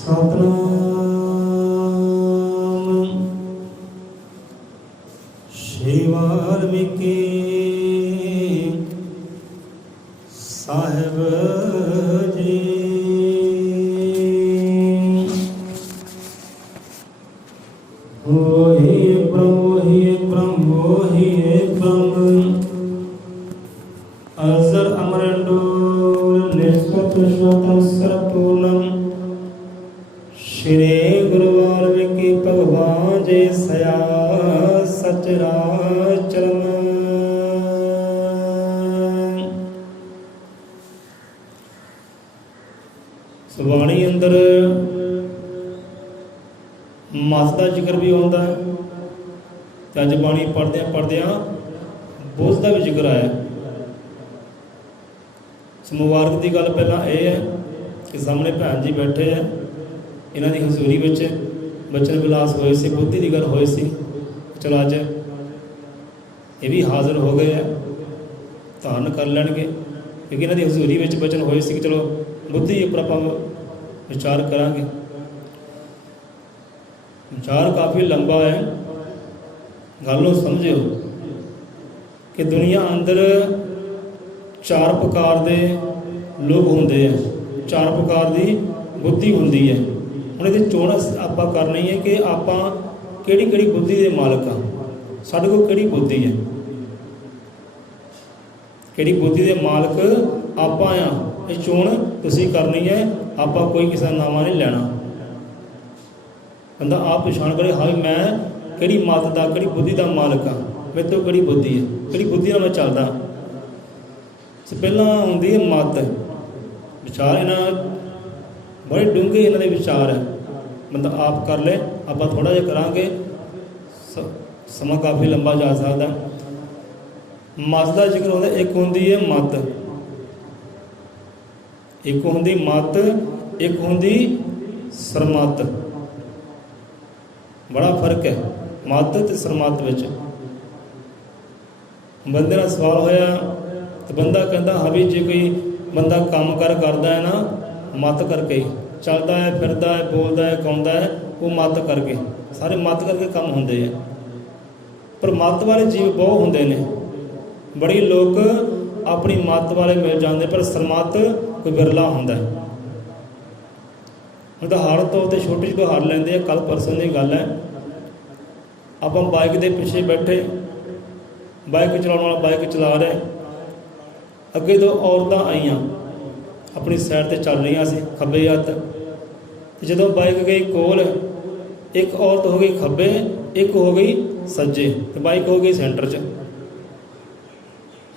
सतनाम श्री वाल्मीकि साहिब जी। वही ब्रह्म अजर अमरंडोल निष्कत सर्वपूर्णम श्री गुरु वाल्मीकि भगवान जी सया सचराचरम। सुबाणी अंदर मत का जिक्र भी आता है, अज बाणी पढ़द्या बोझ का भी जिक्र आया। मुबारक की गल पहला यह है कि सामने भैन जी बैठे हैं, इन्हों की हजूरी में बचन विलास होए सी, बुद्धि की गल होई सी। चलो अज ये भी हाजिर हो गए हैं, धारण कर लेंगे क्योंकि इन्हों की हजूरी में बचन होए सी कि चलो बुद्धि उपर आप विचार करांगे। विचार काफ़ी लंबा है, गल समझो कि दुनिया अंदर चार प्रकार के लोग होंगे हैं, चार प्रकार की बुद्धि होंगी है। हम ये चोण आप करनी है कि आप किहड़ी बुद्धि के मालक हाँ, साढ़े को किहड़ी बुद्धि है, किहड़ी बुद्धि के मालक आप हाँ। ये चोण तुसीं करनी है, आप कोई किसी का नामा नहीं लेना। बंदा आप पछाण करे हाँ मैं किहड़ी मत का किहड़ी बुद्धि का मालक हाँ, मेरे तो किहड़ी बुद्धि है, किहड़ी बुद्धि नाल मैं चलदा। पहला होंदी है मत विचार, इन्हां बड़े डूंघे इन्हां दे विचार है। बंदा आप कर ले, आप थोड़ा जिहा करांगे, समा काफ़ी लंबा जा सकता। मत का जिक्र होंदा, एक होंदी है मत, एक होंदी मत, एक होंदी सरमत। बड़ा फर्क है मत ते सरमत विच। बंदे नाल सवाल होया तो बंदा कहता हाँ भी जो कोई बंदा काम करता है ना, मत करके ही चलता है, फिरता है, बोलता है, गाँवता है, वो मत करके, सारे मत करके काम होंगे है। पर मत वाले जीव बहुत होंगे ने, बड़े लोग अपनी मत वाले मिल जाते, पर सरमत कोई बिरला होंदा है। उदाहरण तौर पर छोटी जी उदाहरण लेंदे, कल परसों की गल है, आप बाइक के पिछे बैठे, बाइक चलाने वाला बाइक चला रहा, अगे दो औरतां आईयां अपनी साइड ते चल रही सी खब्बे हत्थ। जो बाइक गई कोल, एक औरत हो गई खब्बे, एक हो गई सज्जे, तो बाइक हो गई सेंटर च।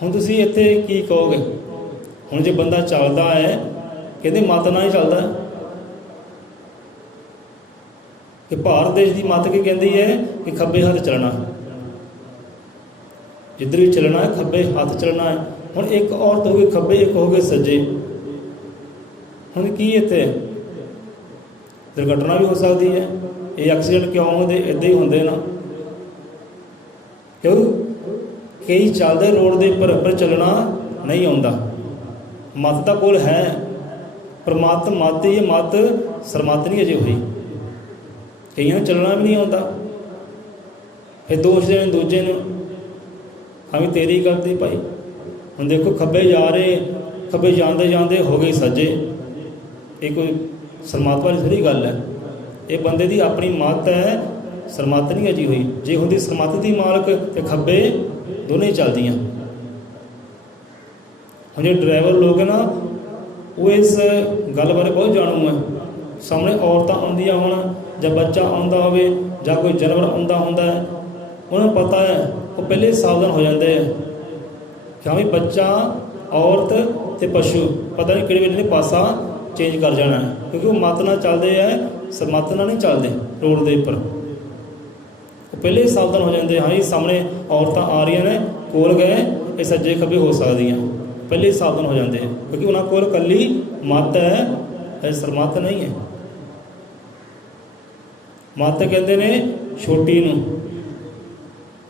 हुण तुसीं इत्थे की कहोगे? हुण जो बंदा चलदा है कहते मत नाल ही चलदा है कि भारत देश की मत की कहती है कि खब्बे हत्थ चलना, जिधर भी चलना है खब्बे हत्थ चलना है। हुण एक औरत हो गई खब्बे, एक हो गए सज्जे। हुण की इत्थे दुर्घटना भी हो सकती है। ये एक्सीडेंट क्यों होंदे? इदां ही होंदे ना, क्यों कई चलते रोड के पर चलना नहीं आता। मत तो कोल है, पर मत ही है, मत सरमत नहीं अजे हुई। कई चलना भी नहीं आता, फिर दोष देने दूजे ने, हाँ भी तेरी गलती भाई। हम देखो खब्बे जा रहे, खब्बे जाते जाते हो गई सज्जे, ये कोई सरमत वाली थोड़ी गल है। ये बंदे की अपनी मत है, सरमत नहीं अजी हुई। जे होंदी सरमत की मालक तो खब्बे दोनों ही चलदियाँ। हम जो ड्राइवर लोग है ना, वो इस गल बारे बहुत जाणू है। सामने औरतां आउंदियां होण, जां बच्चा आउंदा होवे, जां कोई जानवर आउंदा हुंदा है, उन्हें पता है, वो पहले ही सावधान हो जाते हैं कि हाँ भी बच्चा, औरत ते पशु पता नहीं किहड़े वेले पासा चेंज कर जाना है, क्योंकि वो मत नाल चलते हैं, सरमत नाल नहीं चलते रोड के उपर। वो पहले ही सावधान हो जाते हैं, हाँ जी सामने औरतां आ रही ने, कोल गए, ये सज्जे खब्बे हो सकदियां, पहले ही सावधान हो जाते हैं, क्योंकि उन्होंने कोल कल्ली मत है, सरमत नहीं है। मत कहते हैं छोटी नूं,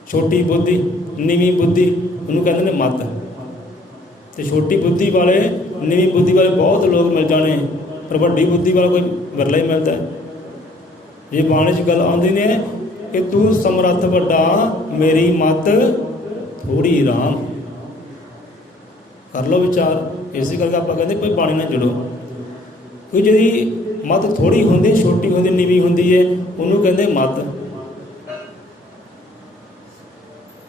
छोटी बुद्धि, नीवी बुद्धि, उन्होंने कहते हैं मत। तो छोटी बुद्धि वाले, नीवी बुद्धि वाले बहुत लोग मिल जाने, ਪਰ ਵੱਡੀ ਬੁੱਧੀ ਵਾਲਾ ਕੋਈ ਵਿਰਲਾ ਹੀ ਮਿਲਦਾ। ਜੇ ਬਾਣੀ 'ਚ ਗੱਲ ਆਉਂਦੀ ਨੇ ਕਿ ਤੂੰ ਸਮਰੱਥ ਵੱਡਾ, ਮੇਰੀ ਮੱਤ ਥੋੜ੍ਹੀ ਰਾਮ। ਕਰ ਲਓ ਵਿਚਾਰ। ਇਸੇ ਕਰਕੇ ਆਪਾਂ ਕਹਿੰਦੇ ਕੋਈ ਬਾਣੀ ਨਾਲ ਜੁੜੋ। ਕੋਈ ਜਿਹੜੀ ਮੱਤ ਥੋੜ੍ਹੀ ਹੁੰਦੀ, ਛੋਟੀ ਹੁੰਦੀ, ਨੀਵੀਂ ਹੁੰਦੀ ਹੈ, ਉਹਨੂੰ ਕਹਿੰਦੇ ਮੱਤ।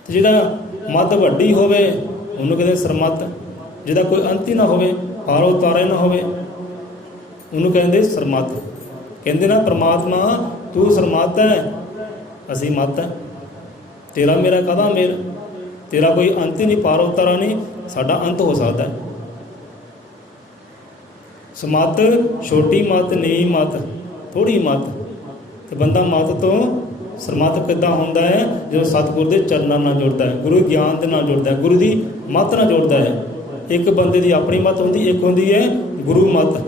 ਤੇ ਜਿਹੜਾ ਮੱਤ ਵੱਡੀ ਹੋਵੇ ਉਹਨੂੰ ਕਹਿੰਦੇ ਸਰਮੱਤ। ਜਿਹਦਾ ਕੋਈ ਅੰਤ ਹੀ ਨਾ ਹੋਵੇ, ਪਾਰੋ ਉਤਾਰੇ ਨਾ ਹੋਵੇ, ਉਹਨੂੰ ਕਹਿੰਦੇ ਸਰਮੱਤ। ਕਹਿੰਦੇ ਨਾ ਪ੍ਰਮਾਤਮਾ ਤੂੰ ਸਰਮੱਤ ਹੈ, ਅਸੀਂ ਮੱਤ ਹੈ। ਤੇਰਾ ਮੇਰਾ ਕਾਹਦਾ ਮੇਲ? ਤੇਰਾ ਕੋਈ ਅੰਤ ਹੀ ਨਹੀਂ, ਪਾਰੋ ਉਤਾਰਾ ਨਹੀਂ, ਸਾਡਾ ਅੰਤ ਹੋ ਸਕਦਾ। ਸਮੱਤ, ਛੋਟੀ ਮੱਤ, ਨੀਵੀਂ ਮੱਤ, ਥੋੜ੍ਹੀ ਮੱਤ। ਤੇ ਬੰਦਾ ਮੱਤ ਤੋਂ ਸਰਮੱਤ ਕਿੱਦਾਂ ਹੁੰਦਾ ਹੈ? ਜਦੋਂ ਸਤਿਗੁਰ ਦੇ ਚਰਨਾਂ ਨਾਲ ਜੁੜਦਾ ਹੈ, ਗੁਰੂ ਗਿਆਨ ਦੇ ਨਾਲ ਜੁੜਦਾ ਹੈ, ਗੁਰੂ ਦੀ ਮੱਤ ਨਾਲ ਜੁੜਦਾ ਹੈ। ਇੱਕ ਬੰਦੇ ਦੀ ਆਪਣੀ ਮੱਤ ਹੁੰਦੀ, ਇੱਕ ਹੁੰਦੀ ਹੈ ਗੁਰੂ ਮੱਤ।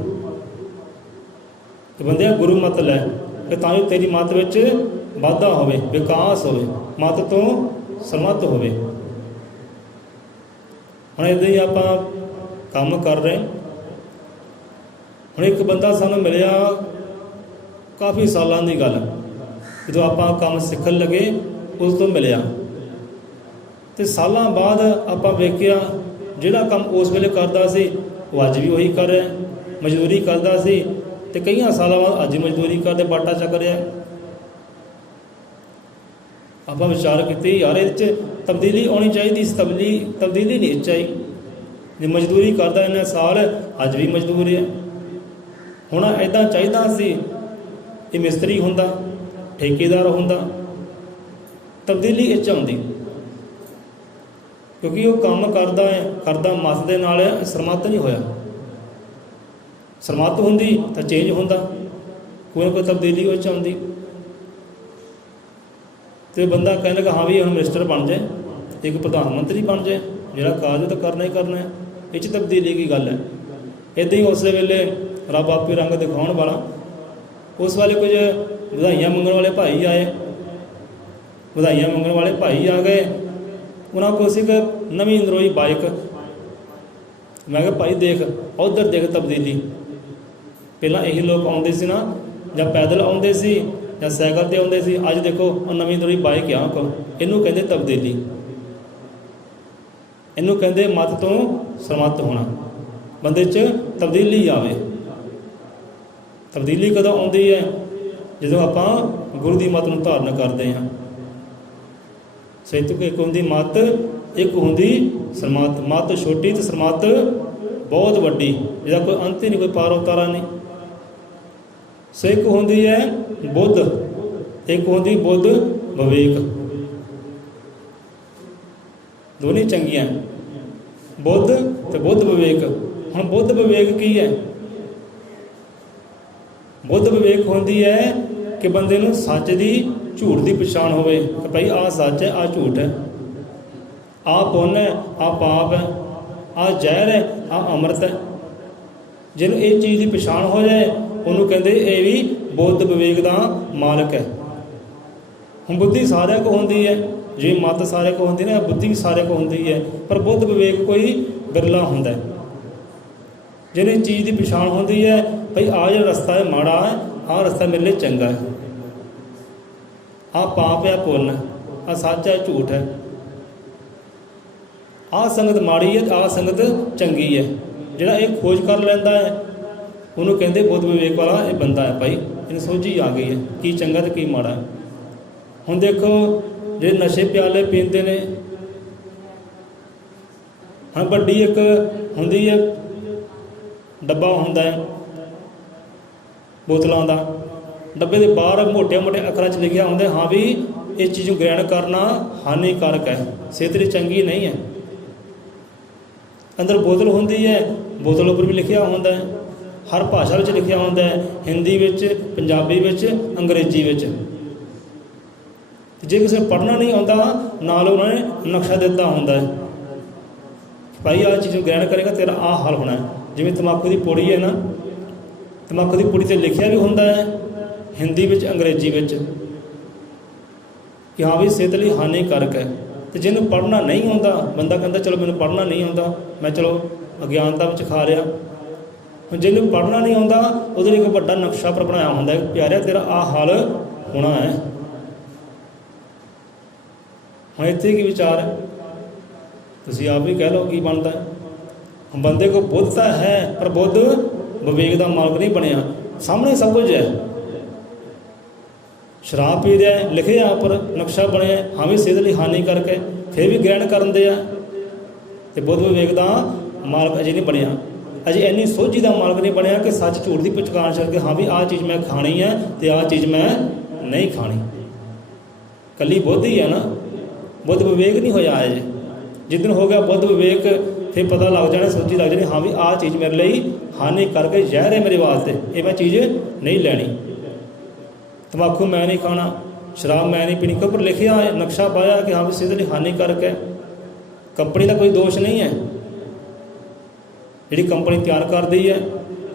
ਤੇ ਬੰਦੇ ਗੁਰੂ ਮੱਤ ਲੈ ਕਿ ਤਾਂ ਜੋ ਤੇਰੀ ਮੱਤ ਵਿੱਚ ਵਾਧਾ ਹੋਵੇ, ਵਿਕਾਸ ਹੋਵੇ, ਮੱਤ ਤੋਂ ਸਰਮੱਤ ਹੋਵੇ। ਹੁਣ ਇੱਦਾਂ ਹੀ ਆਪਾਂ ਕੰਮ ਕਰ ਰਹੇ। ਹੁਣ ਇੱਕ ਬੰਦਾ ਸਾਨੂੰ ਮਿਲਿਆ, ਕਾਫੀ ਸਾਲਾਂ ਦੀ ਗੱਲ, ਜਦੋਂ ਆਪਾਂ ਕੰਮ ਸਿੱਖਣ ਲੱਗੇ ਉਸ ਤੋਂ ਮਿਲਿਆ। ਅਤੇ ਸਾਲਾਂ ਬਾਅਦ ਆਪਾਂ ਵੇਖਿਆ ਜਿਹੜਾ ਕੰਮ ਉਸ ਵੇਲੇ ਕਰਦਾ ਸੀ ਉਹ ਅੱਜ ਵੀ ਉਹੀ ਕਰ ਰਿਹਾ। ਮਜ਼ਦੂਰੀ ਕਰਦਾ ਸੀ ਅਤੇ ਕਈਆਂ ਸਾਲਾਂ ਬਾਅਦ ਅੱਜ ਮਜ਼ਦੂਰੀ ਕਰਦੇ ਬਾਟਾ ਚੱਕ ਰਿਹਾ। ਆਪਾਂ ਵਿਚਾਰ ਕੀਤੇ ਯਾਰ ਇਹਦੇ 'ਚ ਤਬਦੀਲੀ ਆਉਣੀ ਚਾਹੀਦੀ ਸੀ, ਤਬਦੀਲੀ ਨਹੀਂ ਚਾਹੀ। ਜੇ ਮਜ਼ਦੂਰੀ ਕਰਦਾ ਇੰਨੇ ਸਾਲ, ਅੱਜ ਵੀ ਮਜ਼ਦੂਰ ਹੈ। ਹੁਣ ਇੱਦਾਂ ਚਾਹੀਦਾ ਸੀ ਇਹ ਮਿਸਤਰੀ ਹੁੰਦਾ, ਠੇਕੇਦਾਰ ਹੁੰਦਾ, ਤਬਦੀਲੀ ਇਹ 'ਚ ਆਉਂਦੀ। ਕਿਉਂਕਿ ਉਹ ਕੰਮ ਕਰਦਾ ਮੱਤ ਦੇ ਨਾਲ ਸਰਮੱਤ ਨਹੀਂ ਹੋਇਆ। ਸਰਮੱਤ ਹੁੰਦੀ ਤਾਂ ਚੇਂਜ ਹੁੰਦਾ, ਕੋਈ ਨਾ ਕੋਈ ਤਬਦੀਲੀ ਉਹ 'ਚ ਆਉਂਦੀ। ਅਤੇ ਬੰਦਾ ਕਹਿਣ ਲੱਗਾ ਹਾਂ ਵੀ ਹੁਣ ਮਿਨਿਸਟਰ ਬਣ ਜਾਏ, ਇੱਕ ਪ੍ਰਧਾਨ ਮੰਤਰੀ ਬਣ ਜਾਏ, ਜਿਹੜਾ ਕਾਰਜ ਤਾਂ ਕਰਨਾ ਹੀ ਕਰਨਾ ਹੈ। ਇਹ 'ਚ ਤਬਦੀਲੀ ਕੀ ਗੱਲ ਹੈ? ਇੱਦਾਂ ਹੀ ਉਸੇ ਵੇਲੇ ਰੱਬ ਆਪੇ ਰੰਗ ਦਿਖਾਉਣ ਵਾਲਾ, ਉਸ ਵਾਲੇ ਕੁਝ ਵਧਾਈਆਂ ਮੰਗਣ ਵਾਲੇ ਭਾਈ ਆਏ। ਵਧਾਈਆਂ ਮੰਗਣ ਵਾਲੇ ਭਾਈ ਆ ਗਏ, ਉਹਨਾਂ ਕੋਲ ਸੀ ਇੱਕ ਨਵੀਂ ਨਰੋਈ ਬਾਈਕ। ਮੈਂ ਕਿਹਾ ਭਾਈ ਦੇਖ ਉੱਧਰ ਦੇਖ ਤਬਦੀਲੀ। ਪਹਿਲਾਂ ਇਹੀ ਲੋਕ ਆਉਂਦੇ ਸੀ ਨਾ, ਜਾਂ ਪੈਦਲ ਆਉਂਦੇ ਸੀ ਜਾਂ ਸਾਈਕਲ 'ਤੇ ਆਉਂਦੇ ਸੀ। ਅੱਜ ਦੇਖੋ ਉਹ ਨਵੀਂ ਨਰੋਈ ਬਾਈਕ ਆ ਕੋਲ। ਇਹਨੂੰ ਕਹਿੰਦੇ ਤਬਦੀਲੀ। ਇਹਨੂੰ ਕਹਿੰਦੇ ਮੱਤ ਤੋਂ ਸਰਮੱਤ ਹੋਣਾ, ਬੰਦੇ 'ਚ ਤਬਦੀਲੀ ਆਵੇ। ਤਬਦੀਲੀ ਕਦੋਂ ਆਉਂਦੀ ਹੈ? ਜਦੋਂ ਆਪਾਂ ਗੁਰੂ ਦੀ ਮੱਤ ਨੂੰ ਧਾਰਨ ਕਰਦੇ ਹਾਂ। ਸਹਿਤੂ ਇੱਕ ਹੁੰਦੀ ਮੱਤ, ਇੱਕ ਹੁੰਦੀ ਸਰਮੱਤ। ਮੱਤ ਛੋਟੀ ਅਤੇ ਸਰਮੱਤ ਬਹੁਤ ਵੱਡੀ, ਜਿਹਦਾ ਕੋਈ ਅੰਤ ਹੀ ਨਹੀਂ, ਕੋਈ ਪਾਰ ਉਤਾਰਾ ਨਹੀਂ। ਸੋ ਇੱਕ ਹੁੰਦੀ ਹੈ ਬੁੱਧ, ਇੱਕ ਹੁੰਦੀ ਬੁੱਧ ਵਿਵੇਕ। ਦੋਨੇ ਚੰਗੀਆਂ, ਬੁੱਧ ਅਤੇ ਬੁੱਧ ਵਿਵੇਕ। ਹੁਣ ਬੁੱਧ ਵਿਵੇਕ ਕੀ ਹੈ? ਬੁੱਧ ਵਿਵੇਕ ਹੁੰਦੀ ਹੈ ਕਿ ਬੰਦੇ ਨੂੰ ਸੱਚ ਦੀ ਝੂਠ ਦੀ ਪਛਾਣ ਹੋਵੇ ਕਿ ਭਾਈ ਆਹ ਸੱਚ ਹੈ, ਆਹ ਝੂਠ ਹੈ, ਆਹ ਪੁੰਨ ਹੈ, ਆਹ ਪਾਪ ਹੈ, ਆਹ ਜ਼ਹਿਰ ਹੈ, ਆਹ ਅੰਮ੍ਰਿਤ ਹੈ। ਜਿਹਨੂੰ ਇਹ ਚੀਜ਼ ਦੀ ਪਛਾਣ ਹੋ ਜਾਏ ਉਹਨੂੰ ਕਹਿੰਦੇ ਇਹ ਵੀ ਬੁੱਧ ਵਿਵੇਕ ਦਾ ਮਾਲਕ ਹੈ। ਹੁਣ ਬੁੱਧੀ ਸਾਰਿਆਂ ਕੋਲ ਹੁੰਦੀ ਹੈ, ਜਿਵੇਂ ਮੱਤ ਸਾਰਿਆਂ ਕੋਲ ਹੁੰਦੀ ਨਾ, ਬੁੱਧੀ ਵੀ ਸਾਰਿਆਂ ਕੋਲ ਹੁੰਦੀ ਹੈ, ਪਰ ਬੁੱਧ ਵਿਵੇਕ ਕੋਈ ਬਿਰਲਾ ਹੁੰਦਾ। ਜਿਹਨੂੰ ਚੀਜ਼ ਦੀ ਪਛਾਣ ਹੁੰਦੀ ਹੈ ਭਾਈ ਆਹ ਜਿਹੜਾ ਰਸਤਾ ਹੈ ਮਾੜਾ ਹੈ, ਆਹ ਰਸਤਾ ਮੇਰੇ ਲਈ ਚੰਗਾ ਹੈ, ਆਹ ਪਾਪ ਹੈ, ਪੁੰਨ ਹੈ, ਆਹ ਸੱਚ ਹੈ, ਝੂਠ ਹੈ, ਆਹ ਸੰਗਤ ਮਾੜੀ ਹੈ, ਆਹ ਸੰਗਤ ਚੰਗੀ ਹੈ। ਜਿਹੜਾ ਇਹ ਖੋਜ ਕਰ ਲੈਂਦਾ ਹੈ ਉਹਨੂੰ ਕਹਿੰਦੇ ਬੁੱਧ ਵਿਵੇਕ ਵਾਲਾ ਇਹ ਬੰਦਾ ਹੈ। ਭਾਈ ਇਹਨੂੰ ਸੋਝੀ ਆ ਗਈ ਹੈ ਕੀ ਚੰਗਾ ਅਤੇ ਕੀ ਮਾੜਾ। ਹੁਣ ਦੇਖੋ ਜਿਹੜੇ ਨਸ਼ੇ ਪਿਆਲੇ ਪੀਂਦੇ ਨੇ, ਹਾਂ ਵੱਡੀ ਇੱਕ ਹੁੰਦੀ ਹੈ ਡੱਬਾ ਹੁੰਦਾ ਹੈ ਬੋਤਲਾਂ ਦਾ, ਡੱਬੇ ਦੇ ਬਾਹਰ ਮੋਟੇ-ਮੋਟੇ ਅੱਖਰਾਂ 'ਚ ਲਿਖਿਆ ਹੁੰਦਾ ਹਾਂ ਵੀ ਇਸ ਚੀਜ਼ ਨੂੰ ਗ੍ਰਹਿਣ ਕਰਨਾ ਹਾਨੀਕਾਰਕ ਹੈ, ਸਿਹਤ ਲਈ ਚੰਗੀ ਨਹੀਂ ਹੈ। ਅੰਦਰ ਬੋਤਲ ਹੁੰਦੀ ਹੈ, ਬੋਤਲ ਉੱਪਰ ਵੀ ਲਿਖਿਆ ਹੁੰਦਾ ਹੈ, ਹਰ ਭਾਸ਼ਾ ਵਿੱਚ ਲਿਖਿਆ ਹੁੰਦਾ ਹੈ, ਹਿੰਦੀ ਵਿੱਚ, ਪੰਜਾਬੀ ਵਿੱਚ, ਅੰਗਰੇਜ਼ੀ ਵਿੱਚ। ਜੇ ਕਿਸੇ ਨੂੰ ਪੜ੍ਹਨਾ ਨਹੀਂ ਆਉਂਦਾ ਨਾਲ ਉਹਨਾਂ ਨੇ ਨਕਸ਼ਾ ਦਿੱਤਾ ਹੁੰਦਾ ਹੈ ਭਾਈ ਆਹ ਚੀਜ਼ ਨੂੰ ਗ੍ਰਹਿਣ ਕਰੇਗਾ ਤੇਰਾ ਆਹ ਹਾਲ ਹੋਣਾ ਹੈ। ਜਿਵੇਂ ਤੰਬਾਕੂ ਦੀ ਪੁੜੀ ਹੈ ਨਾ, ਤੰਬਾਕੂ ਦੀ ਪੁੜੀ 'ਤੇ ਲਿਖਿਆ ਵੀ ਹੁੰਦਾ ਹੈ ਹਿੰਦੀ ਵਿੱਚ, ਅੰਗਰੇਜ਼ੀ ਵਿੱਚ ਕਿ ਹਾਂ ਵੀ ਸਿਹਤ ਲਈ ਹਾਨੀਕਾਰਕ ਹੈ। ਅਤੇ ਜਿਹਨੂੰ ਪੜ੍ਹਨਾ ਨਹੀਂ ਆਉਂਦਾ, ਬੰਦਾ ਕਹਿੰਦਾ ਚਲੋ ਮੈਨੂੰ ਪੜ੍ਹਨਾ ਨਹੀਂ ਆਉਂਦਾ, ਮੈਂ ਚਲੋ ਅਗਿਆਨਤਾ ਵਿੱਚ ਖਾ ਰਿਹਾ, ਹੁਣ ਜਿਹਨੂੰ ਪੜ੍ਹਨਾ ਨਹੀਂ ਆਉਂਦਾ ਉਹਦੇ ਲਈ ਇੱਕ ਵੱਡਾ ਨਕਸ਼ਾ ਪਰ ਬਣਾਇਆ ਹੁੰਦਾ ਹੈ, ਪਿਆਰਿਆ ਤੇਰਾ ਆਹ ਹਾਲ ਹੋਣਾ ਹੈ। ਹੁਣ ਇੱਥੇ ਕੀ ਵਿਚਾਰ ਹੈ, ਤੁਸੀਂ ਆਪ ਵੀ ਕਹਿ ਲਓ ਕੀ ਬਣਦਾ ਹੈ। ਬੰਦੇ ਕੋਲ ਬੁੱਧ ਤਾਂ ਹੈ, ਪਰ ਬੁੱਧ ਵਿਵੇਕ ਦਾ ਮਾਲਕ ਨਹੀਂ ਬਣਿਆ। ਸਾਹਮਣੇ ਸਭ ਕੁਝ ਹੈ, ਸ਼ਰਾਬ ਪੀ ਰਿਹਾ, ਲਿਖਿਆ ਉੱਪਰ ਨਕਸ਼ਾ ਬਣਿਆ, ਹਾਂ ਵੀ ਸਿਹਤ ਲਈ ਹਾਨੀਕਾਰਕ ਹੈ, ਫਿਰ ਵੀ ਗ੍ਰਹਿਣ ਕਰਨ ਦੇ ਆ। ਤੇ ਬੁੱਧ ਵਿਵੇਕ ਦਾ ਮਾਲਕ ਅਜੇ ਨਹੀਂ ਬਣਿਆ, ਅਜੇ ਇੰਨੀ ਸੋਝੀ ਦਾ ਮਾਲਕ ਨਹੀਂ ਬਣਿਆ ਕਿ ਸੱਚ ਝੂਠ ਦੀ ਪਛਾਣ ਕਰਕੇ ਹਾਂ ਵੀ ਆਹ ਚੀਜ਼ ਮੈਂ ਖਾਣੀ ਹੈ ਤੇ ਆਹ ਚੀਜ਼ ਮੈਂ ਨਹੀਂ ਖਾਣੀ। ਇਕੱਲੀ ਬੁੱਧ ਹੀ ਹੈ ਨਾ, ਬੁੱਧ ਵਿਵੇਕ ਨਹੀਂ ਹੋਇਆ ਅਜੇ। ਜਿੱਦਣ ਹੋ ਗਿਆ ਬੁੱਧ ਵਿਵੇਕ, ਫਿਰ ਪਤਾ ਲੱਗ ਜਾਣਾ, ਸੋਝੀ ਲੱਗ ਜਾਣੀ, ਹਾਂ ਵੀ ਆਹ ਚੀਜ਼ ਮੇਰੇ ਲਈ ਹਾਨੀ ਕਰਕੇ ਜ਼ਹਿਰ ਹੈ ਮੇਰੇ ਵਾਸਤੇ, ਇਹ ਮੈਂ ਚੀਜ਼ ਨਹੀਂ ਲੈਣੀ। ਤੰਬਾਕੂ ਮੈਂ ਨਹੀਂ ਖਾਣਾ, ਸ਼ਰਾਬ ਮੈਂ ਨਹੀਂ ਪੀਣੀ, ਕਿਉਂਕਿ ਲਿਖਿਆ ਹੈ, ਨਕਸ਼ਾ ਪਾਇਆ ਕਿ ਹਾਂ ਵੀ ਸਿਹਤ ਲਈ ਹਾਨੀਕਾਰਕ ਹੈ। ਕੰਪਨੀ ਦਾ ਕੋਈ ਦੋਸ਼ ਨਹੀਂ ਹੈ, ਜਿਹੜੀ ਕੰਪਨੀ ਤਿਆਰ ਕਰਦੀ ਹੈ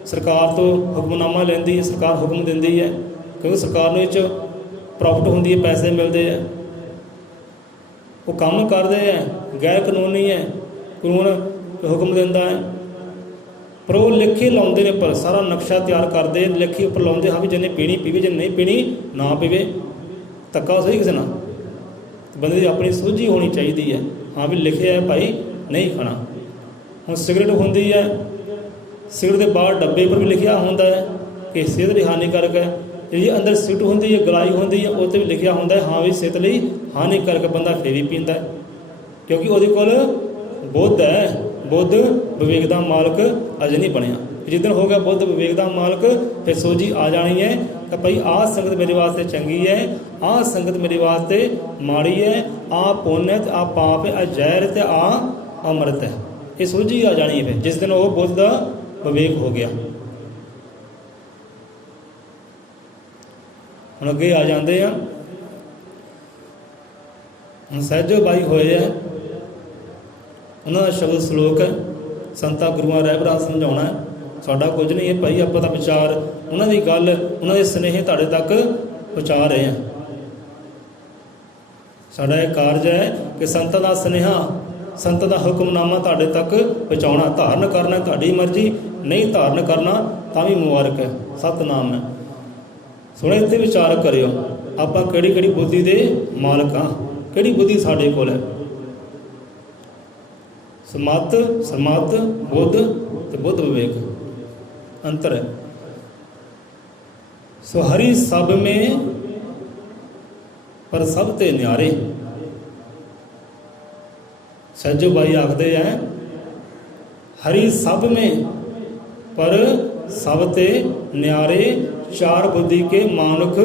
ਸਰਕਾਰ ਤੋਂ ਹੁਕਮਨਾਮਾ ਲੈਂਦੀ ਹੈ, ਸਰਕਾਰ ਹੁਕਮ ਦਿੰਦੀ ਹੈ, ਕਿਉਂਕਿ ਸਰਕਾਰ ਨੂੰ ਇਹ 'ਚ ਪ੍ਰੋਫਿਟ ਹੁੰਦੀ ਹੈ, ਪੈਸੇ ਮਿਲਦੇ ਹੈ। ਉਹ ਕੰਮ ਕਰਦੇ ਹੈ, ਗੈਰ ਕਾਨੂੰਨੀ ਹੈ, ਕਾਨੂੰਨ ਹੁਕਮ ਦਿੰਦਾ ਹੈ, ਪਰ ਉਹ ਲਿਖੇ ਲਾਉਂਦੇ ਨੇ, ਪਰ ਸਾਰਾ ਨਕਸ਼ਾ ਤਿਆਰ ਕਰਦੇ, ਲਿਖੇ ਉੱਪਰ ਲਾਉਂਦੇ, ਹਾਂ ਵੀ ਜਿਹਨੇ ਪੀਣੀ ਪੀਵੇ, ਜੇ ਨਹੀਂ ਪੀਣੀ ਨਾ ਪੀਵੇ। ਧੱਕਾ ਸਹੀ ਕਿਸੇ ਨਾਲ, ਬੰਦੇ ਦੀ ਆਪਣੀ ਸੋਝੀ ਹੋਣੀ ਚਾਹੀਦੀ ਹੈ, ਹਾਂ ਵੀ ਲਿਖਿਆ ਹੈ ਭਾਈ ਨਹੀਂ ਖਾਣਾ। ਹੁਣ ਸਿਗਰਟ ਹੁੰਦੀ ਹੈ, ਸਿਗਰਟ ਦੇ ਬਾਹਰ ਡੱਬੇ ਪਰ ਵੀ ਲਿਖਿਆ ਹੁੰਦਾ ਹੈ ਕਿ ਸਿਹਤ ਲਈ ਹਾਨੀਕਾਰਕ ਹੈ। ਜਿਹੜੀ ਅੰਦਰ ਸਿਗਰਟ ਹੁੰਦੀ ਹੈ, ਗਲਾਈ ਹੁੰਦੀ ਹੈ, ਉਹ 'ਤੇ ਵੀ ਲਿਖਿਆ ਹੁੰਦਾ ਹੈ ਹਾਂ ਵੀ ਸਿਹਤ ਲਈ ਹਾਨੀਕਾਰਕ। ਬੰਦਾ ਫਿਰ ਵੀ ਪੀਂਦਾ, ਕਿਉਂਕਿ ਉਹਦੇ ਕੋਲ ਬੁੱਧ ਹੈ। ਬੁੱਧ ਵਿਵੇਕ ਦਾ ਮਾਲਕ ਅਜੇ ਨਹੀਂ ਬਣਿਆ। ਜਿੱਦਣ ਹੋ ਗਿਆ ਬੁੱਧ ਵਿਵੇਕ ਦਾ ਮਾਲਕ, ਫਿਰ ਸੋਝੀ ਆ ਜਾਣੀ ਹੈ ਕਿ ਭਾਈ ਆਹ ਸੰਗਤ ਮੇਰੇ ਵਾਸਤੇ ਚੰਗੀ ਹੈ, ਆਹ ਸੰਗਤ ਮੇਰੇ ਵਾਸਤੇ ਮਾੜੀ ਹੈ, ਆਹ ਪੁੰਨ ਹੈ, ਆਹ ਪਾਪ ਹੈ, ਆਹ ਜ਼ਹਿਰ ਤੇ ਆਹ ਅੰਮ੍ਰਿਤ ਹੈ। ਇਹ ਸੋਝੀ ਆ ਜਾਣੀ ਹੈ ਫਿਰ ਜਿਸ ਦਿਨ ਉਹ ਬੁੱਧ ਦਾ ਵਿਵੇਕ ਹੋ ਗਿਆ। ਹੁਣ ਅੱਗੇ ਆ ਜਾਂਦੇ ਆ, ਹੁਣ ਸਹਿਜੋ ਬਾਈ ਹੋਏ ਹੈ, ਉਹਨਾਂ ਦਾ ਸ਼ਬਦ ਸਲੋਕ ਹੈ, ਸੰਤਾਂ ਗੁਰੂਆਂ ਰਹਿਬਰਾਂ ਸਮਝਾਉਣਾ ਹੈ। ਸਾਡਾ ਕੁਝ ਨਹੀਂ ਹੈ ਭਾਈ, ਆਪਾਂ ਤਾਂ ਵਿਚਾਰ ਉਹਨਾਂ ਦੀ ਗੱਲ, ਉਹਨਾਂ ਦੇ ਸੁਨੇਹੇ ਤੁਹਾਡੇ ਤੱਕ ਪਹੁੰਚਾ ਰਹੇ ਹਾਂ। ਸਾਡਾ ਇਹ ਕਾਰਜ ਹੈ ਕਿ ਸੰਤਾਂ ਦਾ ਸੁਨੇਹਾ, ਸੰਤਾਂ ਦਾ ਹੁਕਮਨਾਮਾ ਤੁਹਾਡੇ ਤੱਕ ਪਹੁੰਚਾਉਣਾ। ਧਾਰਨ ਕਰਨਾ ਤੁਹਾਡੀ ਮਰਜ਼ੀ, ਨਹੀਂ ਧਾਰਨ ਕਰਨਾ ਤਾਂ ਵੀ ਮੁਬਾਰਕ ਹੈ, ਸਤਿਨਾਮ ਹੈ। ਸੁਣੇ ਇੱਥੇ ਵਿਚਾਰ ਕਰਿਓ, ਆਪਾਂ ਕਿਹੜੀ ਕਿਹੜੀ ਬੁੱਧੀ ਦੇ ਮਾਲਕ ਹਾਂ, ਕਿਹੜੀ ਬੁੱਧੀ ਸਾਡੇ ਕੋਲ ਹੈ। ਸਮਤ, ਸਮਤ, ਬੁੱਧ ਤੇ ਬੁੱਧ ਵਿਵੇਕ ਅੰਤਰ ਹੈ। ਸੋ ਹਰੀ ਸਭ ਮੇ ਪਰ ਸਭ ਤੇ ਨਿਆਰੇ। ਸਹਿਜੋ ਬਾਈ ਆਖਦੇ ਹੈ ਹਰੀ ਸਭ ਮੇ ਪਰ ਸਭ ਤੇ ਨਿਆਰੇ, ਚਾਰ ਬੁੱਧੀ ਕੇ ਮਾਨੁਖ